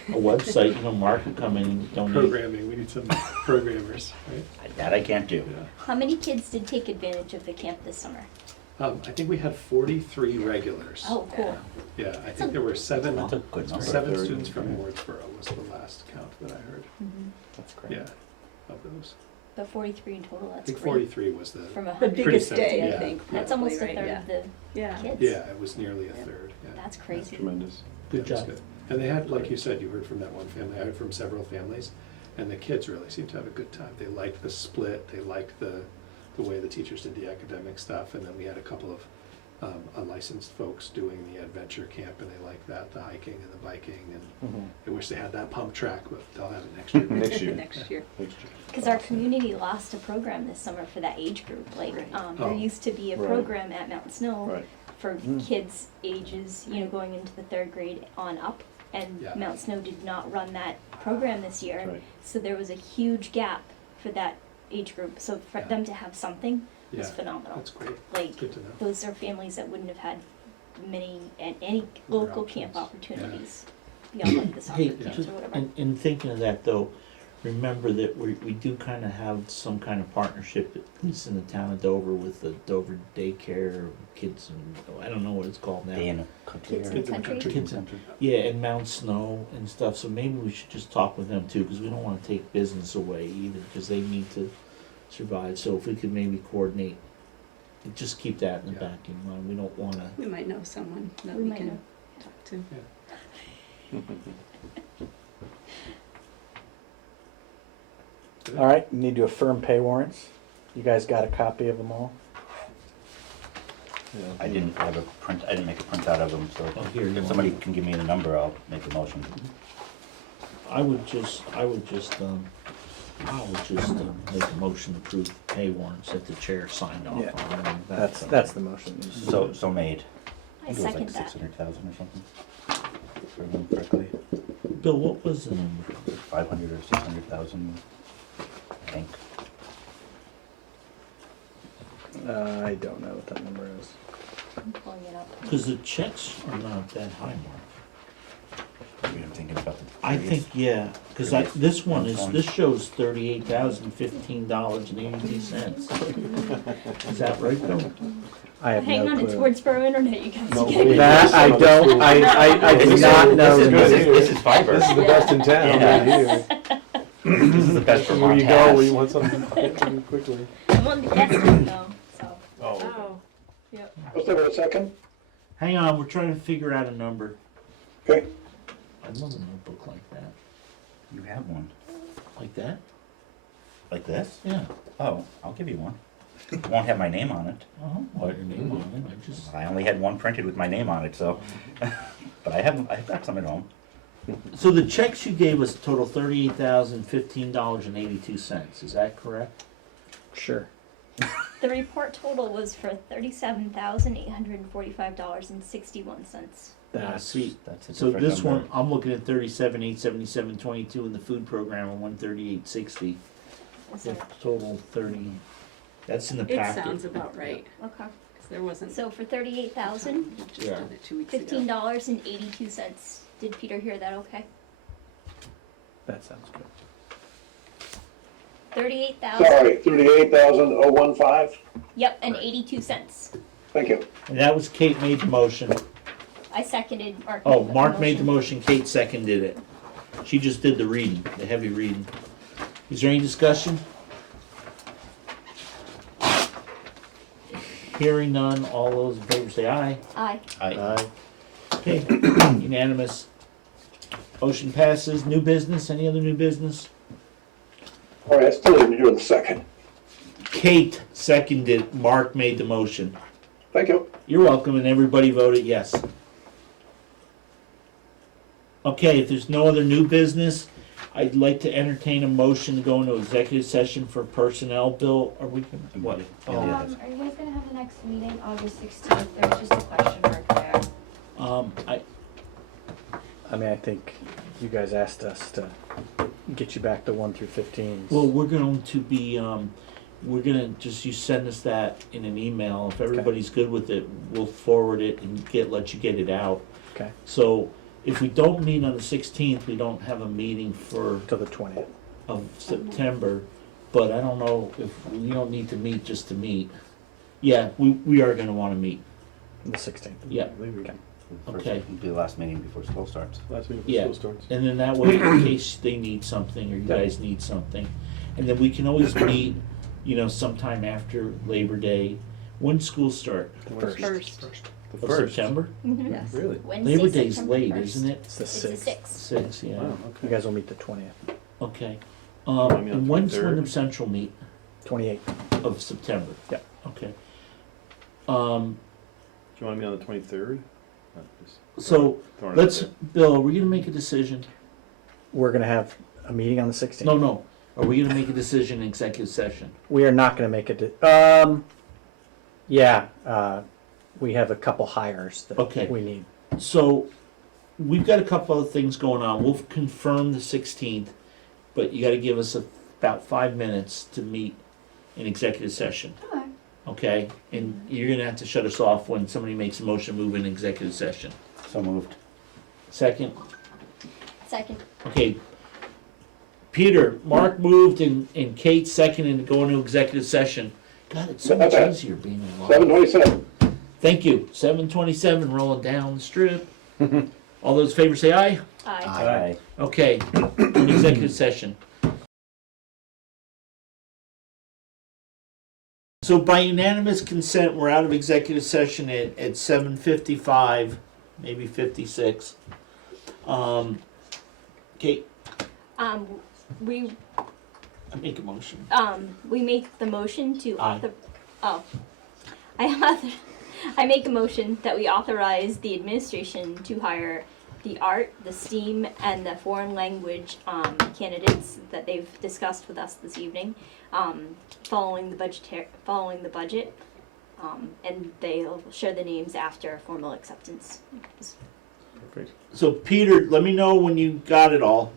a website, Mark can come in and donate. Programming, we need some programmers, right? That I can't do. Yeah. How many kids did take advantage of the camp this summer? I think we had 43 regulars. Oh, cool. Yeah, I think there were seven, That's a good number. seven Third. students from Wardsboro was the last count that I heard, Mhm. That's great. yeah, of those. But 43 in total, I that's think great. 43 was the, From The 100. biggest Pretty day, I yeah. think, That's probably, almost a right? third Yeah. of the Yeah. kids. yeah, it was nearly a third, yeah. That's crazy. Tremendous. Good Yeah, it was job. good. And they had, like you said, you heard from that one family, I heard from several families, and the kids really seemed to have a good time. They liked the split, they liked the way the teachers did the academic stuff, and then we had a couple of unlicensed folks doing the adventure camp, and they liked that, the hiking and the biking, and Mhm. I wish they had that pump track, but they'll have it next year. Next year. Next year. Because our community lost a program this summer for that age group. Like, there Oh. used to be a Right. program at Mountain Snow Right. for Mm. kids ages, going into the third grade on up. And Yeah. Mountain Snow did not run that program this year. Right. So there was a huge gap for that age group. So for Yeah. them to have something was Yeah, phenomenal. that's great, Like, good to know. those are families that wouldn't have had any local camp options. opportunities beyond like the soccer Hey, camps just or whatever. in thinking of that though, remember that we do kind of have some kind of partnership, at least in the town of Dover, with the Dover daycare kids and, I don't know what it's called now. Day in a Kids country. in the country. Kids in- Yeah, and Mount Snow and stuff, so maybe we should just talk with them too, because we don't want to take business away either, because they need to survive. So if we could maybe coordinate, just keep that in the Yeah. back of your mind. We don't want to. We might know someone that We we might can know. talk to. All right, you need to affirm pay warrants. You guys got a copy of them all? I didn't have a print, I didn't make a printout of them, so Oh, here, you if want somebody it? can give me the number, I'll make a motion. I would just make a motion to approve pay warrants that the chair signed off Yeah. on. and That's the motion. So made. I think it was second like that. 600,000 or something, if I remember correctly. Bill, what was the number? 500 or 600,000, I think. I don't know what that number is. I'm pulling it up. Because the checks are not that high, Mark. Maybe I'm thinking about the I previous. think, yeah, because Previous this one ones is, on. this shows $38,015.82. Is that right, Bill? I have Hang no on, it's clue. Wordsboro Internet, you guys. No, You gotta we- get That I don't, I do This not is- know. this the is number. good. This is fiber. This is the best in town, Yeah. right here. This is the best Where Vermont you go, where you has. want something quickly. I'm on the guest list though, so. Oh. Just have a second. Hang on, we're trying to figure out a number. Okay. I love a notebook like that. You have one. Like that? Like this? Yeah. Oh, I'll give you one. It won't have my name on it. Oh, well, your name on it, I just. I only had one printed with my name on it, so. But I've got some at home. So the checks you gave us total $38,015.82, is that correct? Sure. The report total was for $37,845.61. That's, See, That's a so different this number. one, I'm looking at 37,877.22 in the food program and 138.60. Is The that- total 30, that's in the It packet. sounds about right, Okay, because there wasn't. so for $38,015.82, We just Yeah. did it 2 weeks ago. did Peter hear that okay? that sounds good. 38,000, Sorry, 38,015. yep, and Right. 82 cents. Thank you. And that was Kate made the motion. I seconded Mark. Oh, Mark made the motion, Kate seconded it. She just did the reading, the heavy reading. Is there any discussion? Hearing none, all those in favor say aye. Aye. Okay, unanimous. Motion passes. New business, any other new business? All right, I still didn't hear the second. Kate seconded, Mark made the motion. Thank you. You're welcome, and everybody voted yes. Okay, if there's no other new business, I'd like to entertain a motion to go into executive session for personnel. Bill, are we, what? Yeah, Oh, yeah. Are you guys gonna have the next meeting August 16th? There's just a question mark there. I mean, I think you guys asked us to get you back to 1 through 15. Well, we're going to be, we're gonna just, you send us that in an email. If everybody's good with it, we'll forward it and let you get it out. Okay, So if we don't meet on the 16th, we don't have a meeting for, till the 20th. of September. But I don't know if, we don't need to meet just to meet. Yeah, we are gonna wanna meet, The 16th. yeah, First, Okay. Be the last meeting before school starts. Last week Yeah. before school starts. and then that way, in case they need something or you guys need something. And then we can always meet, sometime after Labor Day. When school start? First. The Of first. September? Mhm. Yes. Really? Wednesday, Labor Day's September late, 1st. isn't it? It's the It's the 6th. 6th. 6, yeah, Wow, You okay. guys will meet the 20th, okay. Maybe on And when's 23rd? Wyndham Central meet 28th. of September? Yeah. Okay. Do you want to be on the 23rd? So, Bill, are we gonna make a decision? We're gonna have a meeting on the 16th. No, are we gonna make a decision in executive session? We are not gonna make it, we have a couple hires that Okay. we need. So, we've got a couple other things going on. We'll confirm the 16th, but you gotta give us about 5 minutes to meet in executive session, Okay. okay? And you're gonna have to shut us off when somebody makes a motion to move in executive session. So moved. Second? Second. Okay. Peter, Mark moved and Kate seconded to go into executive session. God, it's so much Okay. easier being in law. 7:27. Thank you. 7:27 rolling down the strip. All those in favor say aye. Aye. Aye. Okay, in executive session. So by unanimous consent, we're out of executive session at 7:55, maybe 56. Kate, We, I make a motion. we make the motion to Aye. I make a motion that we authorize the administration to hire the art, the STEAM, and the foreign language candidates that they've discussed with us this evening, following the budget, and they'll share the names after formal acceptance. Perfect. So Peter, let me know when you got it all.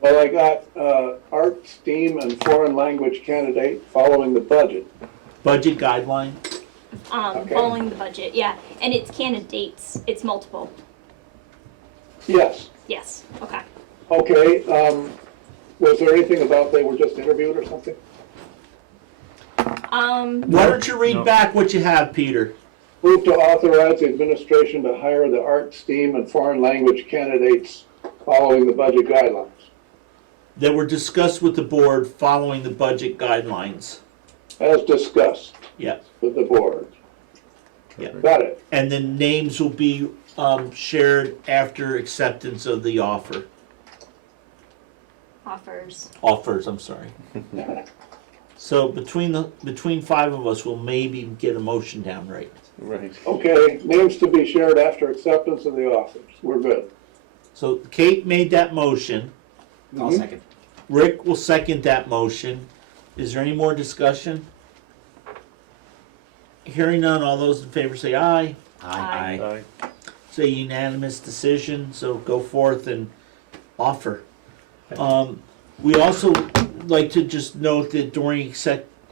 Well, I got art, STEAM, and foreign language candidate following the budget. Budget guideline. Okay. Following the budget, yeah, and it's candidates, it's multiple, Yes. yes, okay. Okay. Was there anything about they were just interviewed or something? Why don't you read No. back what you have, Peter? Move to authorize the administration to hire the art, STEAM, and foreign language candidates following the budget guidelines. That were discussed with the board following the budget guidelines. As discussed Yeah, with the board. Yeah. Got it. and the names will be shared after acceptance of the offers, I'm sorry. So between 5 of us, we'll maybe get a motion down right. Right. Okay, names to be shared after acceptance of the offers. We're good. So Kate made that motion. I'll Mhm. second. Rick will second that motion. Is there any more discussion? Hearing none, all those in favor say aye. Aye. Aye. It's a unanimous decision, so go forth and offer. We also like to just note that during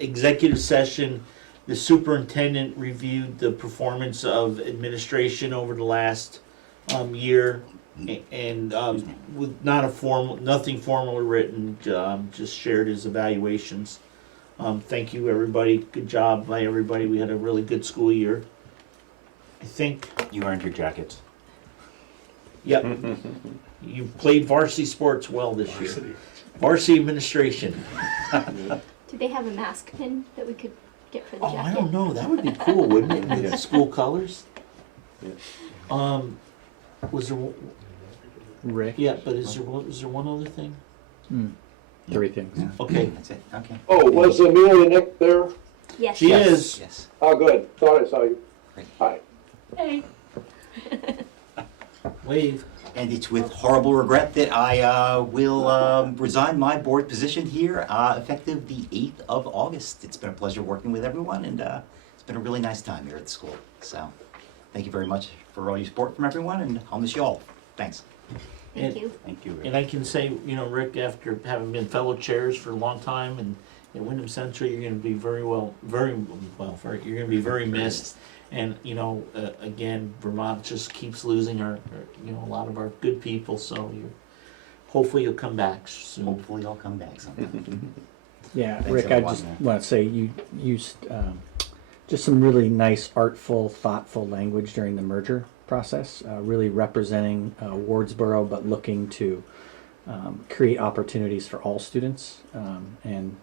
executive session, the superintendent reviewed the performance of administration over the last year, and with nothing formally written, just shared his evaluations. Thank you, everybody. Good job by everybody. We had a really good school year. I think, You earned your jackets. yep, you played varsity sports well this year. Varsity administration. Do they have a mask pin that we could get for the Oh, jacket? I don't know. That would be cool, wouldn't it? With Yeah. school colors. Yeah. Was there? Rick? Yeah, but is there one other thing? 3 things. Yeah. Okay. That's it, okay. Oh, was Amelia Nick there? Yes. She yes. is. Yes. Oh, good. Thought I saw you. Great. Hi. Hey. Wave. And it's with horrible regret that I will resign my board position here effective the 8th of August. It's been a pleasure working with everyone, and it's been a really nice time here at the school. So thank you very much for all your support from everyone, and I'll miss you all. Thanks. Thank you. Thank you, Rick. And I can say, Rick, after having been fellow chairs for a long time and at Wyndham Central, you're going to be very you're going to be very missed. And again, Vermont just keeps losing our a lot of our good people. So hopefully you'll come back soon. Hopefully I'll come back sometime. Yeah, Thanks, Rick, I everyone. just want to say you just some really nice, artful, thoughtful language during the merger process, really representing Wardsboro, but looking to create opportunities for all students. And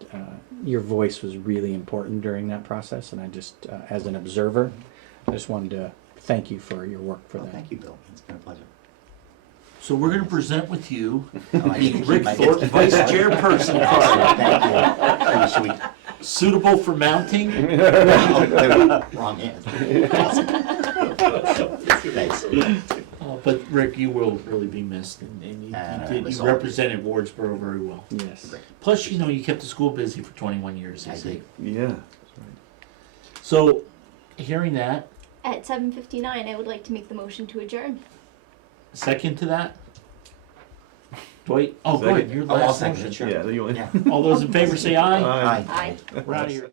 your voice was really important during that process. And I just, as an observer, I just wanted to thank you for your work for Well, that. thank you, Bill. It's been a pleasure. So we're gonna present with you Oh, I the get to Rick keep my- Thorpe Vice Chairperson card, Thank you. Pretty sweet. suitable for mounting. Oh, wrong hand. Awesome. Thanks. But Rick, you will really be missed, and you represented Wardsboro very well. Yes. Plus, you kept the school busy for 21 years. I did. Yeah. So, hearing that, At 7:59, I would like to make the motion to adjourn. second to that? Dwight? Oh, go ahead, Second. you're Oh, I'll last second it, motion. sure. Yeah, you want. Yeah. All those in favor say aye. Aye. Aye. We're out of here.